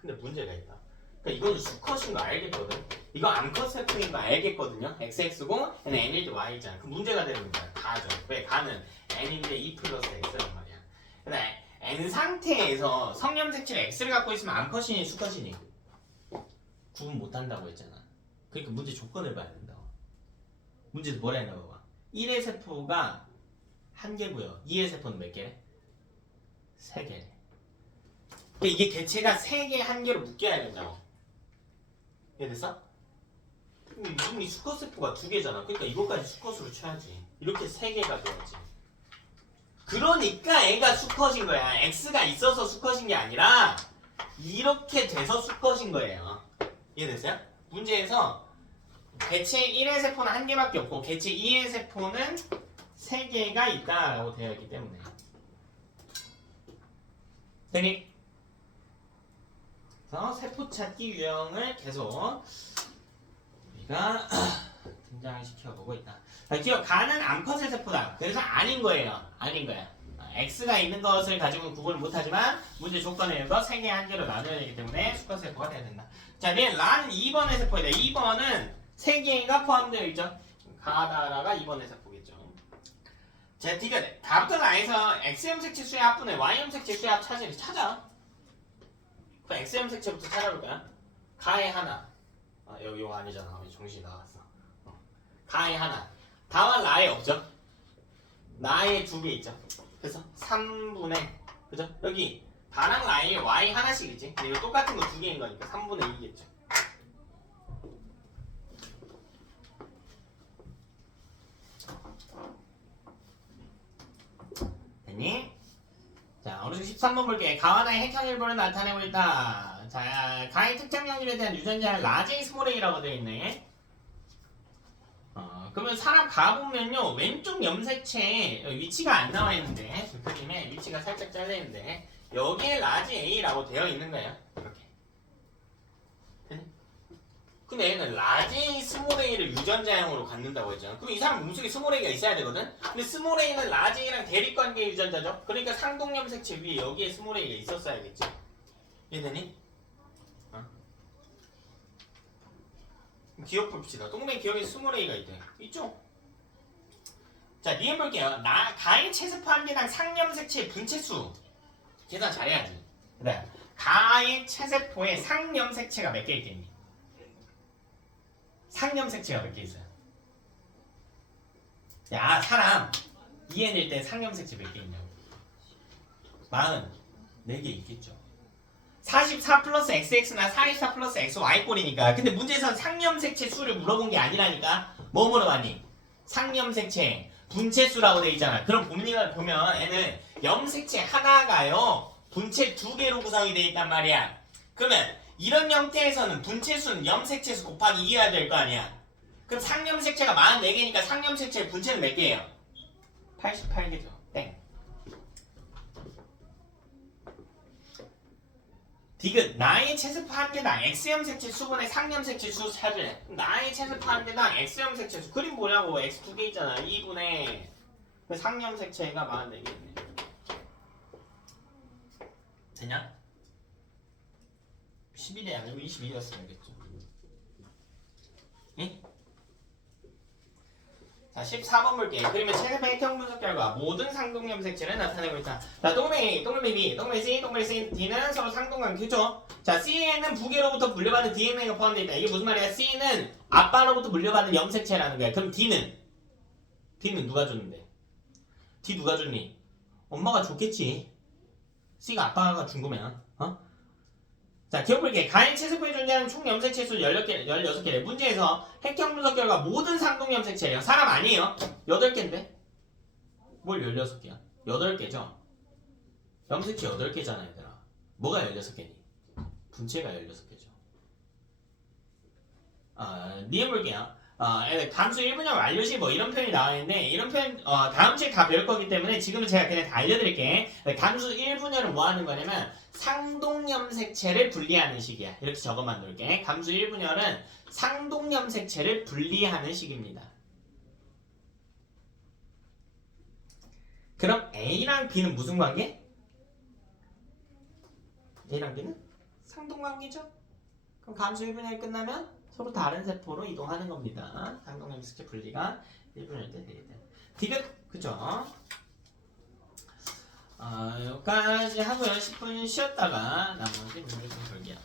근데 문제가 있다. 그러니까 이건 수컷인 거 알겠거든. 이거 암컷 세포인 거 알겠거든요. xx고 얘는 n일 때 y잖아. 그 문제가 되는 거야. 가죠. 왜? 가는 n인데 2 플러스 x란 말이야. 근데 n 상태에서 성염색체를 x를 갖고 있으면 암컷이니 수컷이니 구분 못한다고 했잖아. 그러니까 문제 조건을 봐야 된다고. 문제에서 뭐라 했나 봐봐. 1의 세포가 1개고요. 2의 세포는 몇 개래? 3개래. 그러니까 이게 개체가 3개, 1개로 묶여야 된다고. 이해됐어? 이 수컷 세포가 2개잖아. 그러니까 이것까지 수컷으로 쳐야지. 이렇게 3개가 돼야지. 그러니까 애가 수컷인 거야. X가 있어서 수컷인 게 아니라 이렇게 돼서 수컷인 거예요. 이해됐어요? 문제에서 개체 1의 세포는 1개밖에 없고 개체 2의 세포는 3개가 있다라고 되어 있기 때문에. 되니? 그래서 세포 찾기 유형을 계속 우리가 등장시켜보고 있다. 기억, 가는 암컷의 세포다. 그래서 아닌 거예요. 아닌 거야. X가 있는 것을 가지고는 구분을 못하지만 문제 조건을 읽어 3개 1개로 나눠야 되기 때문에 수컷 세포가 돼야 된다. 자, 라는 2번의 세포이다. 2번은 3개가 포함되어 있죠. 가다라가 2번의 세포겠죠. 자, 디귿 다부터 나에서 X염색체 수의 합분을 Y염색체 수의 합 찾아. 그 X염색체부터 찾아볼 거야. 가의 하나. 여기 이거 아니잖아. 정신이 나갔어. 가의 하나. 다와 라에 없죠? 라에 2개 있죠? 그래서 3분의 그죠? 여기 다랑 라에 y 하나씩이지? 근데 이거 똑같은 거 2개인 거니까 3분의 2겠죠? 됐니? 자, 어느덧 13번 볼게. 가와 나의 핵형 일본을 나타내고 있다. 자, 가의 특정 연결에 대한 유전자는 라제이 스몰 a라고 되어 있네. 그러면 사람 가보면요 왼쪽 염색체에 위치가 안 나와 있는데 그 그림에 위치가 살짝 잘려 있는데 여기에 라지 A라고 되어 있는 거예요. 이렇게. 근데 얘는 라지 A 스몰 A를 유전자형으로 갖는다고 했잖아. 그럼 이 사람 몸속에 스몰 A가 있어야 되거든. 근데 스몰 A는 라지 A랑 대립관계 유전자죠. 그러니까 상동 염색체 위에 여기에 스몰 A가 있었어야겠지. 이해되니? 기억 봅시다. 동맹 기억에 스몰 A가 있대. 있죠? 자, 니은 볼게요. 가의 체세포 한 개당 상염색체의 분체수 계산 잘해야지. 그래. 가의 체세포에 상염색체가 몇 개 있겠니? 상염색체가 몇 개 있어요? 야, 사람 2n일 때 상염색체 몇 개 있냐고. 44개 있겠죠. 44 플러스 xx나 44 플러스 xy 꼴이니까. 근데 문제에서는 상염색체 수를 물어본 게 아니라니까. 뭐 물어봤니? 상염색체 분체수라고 돼 있잖아. 그럼 보면 얘는 염색체 하나가요 분체 2개로 구성이 돼 있단 말이야. 그러면 이런 형태에서는 분체수는 염색체수 곱하기 2여야 될 거 아니야. 그럼 상염색체가 44개니까 상염색체의 분체는 몇 개예요? 88개죠. 땡. 디귿 나의 체세포 한 개당 X염색체 수분의 상염색체 수 찾으래. 나의 체세포 한 개당 X염색체 수. 그림 뭐냐고. X 2개 있잖아. 2분의 상염색체가 44개 있네. 되냐? 11이 아니고 22였어야겠죠. 응? 자, 14번 볼게. 그러면 체세포 핵형 분석 결과 모든 상동 염색체를 나타내고 있다. 자, 동그라미 B, 동그라미 C, 동그라미 C, D는 서로 상동관계죠. 자, C에는 부계로부터 물려받은 DNA가 포함되어 있다. 이게 무슨 말이야? C는 아빠로부터 물려받은 염색체라는 거야. 그럼 D는 누가 줬는데? D 누가 줬니? 엄마가 줬겠지. C가 아빠가 준 거면, 자, 기억 볼게. 가행 채색표에 존재하는 총 염색체 수 16개래. 문제에서 핵형 분석 결과 모든 상동 염색체래요. 사람 아니에요. 8개인데? 뭘 16개야? 8개죠? 염색체 8개잖아, 얘들아. 뭐가 16개니? 분체가 16개죠. 니은 볼게요. 감수 1분열 완료시 뭐 이런 표현이 나와 있는데 이런 표현 다음 주에 다 배울 거기 때문에 지금은 제가 그냥 다 알려드릴게. 감수 1분열은 뭐 하는 거냐면 상동염색체를 분리하는 식이야. 이렇게 적어만 놓을게. 감수 1분열은 상동염색체를 분리하는 식입니다. 그럼 A랑 B는 무슨 관계? A랑 B는 상동관계죠? 그럼 감수 1분열이 끝나면 서로 다른 세포로 이동하는 겁니다. 상동염색체 분리가 1분열 때 되게 돼. 디귿 그죠? 여기까지 하고요. 10분 쉬었다가 나머지 문제 좀 볼게요.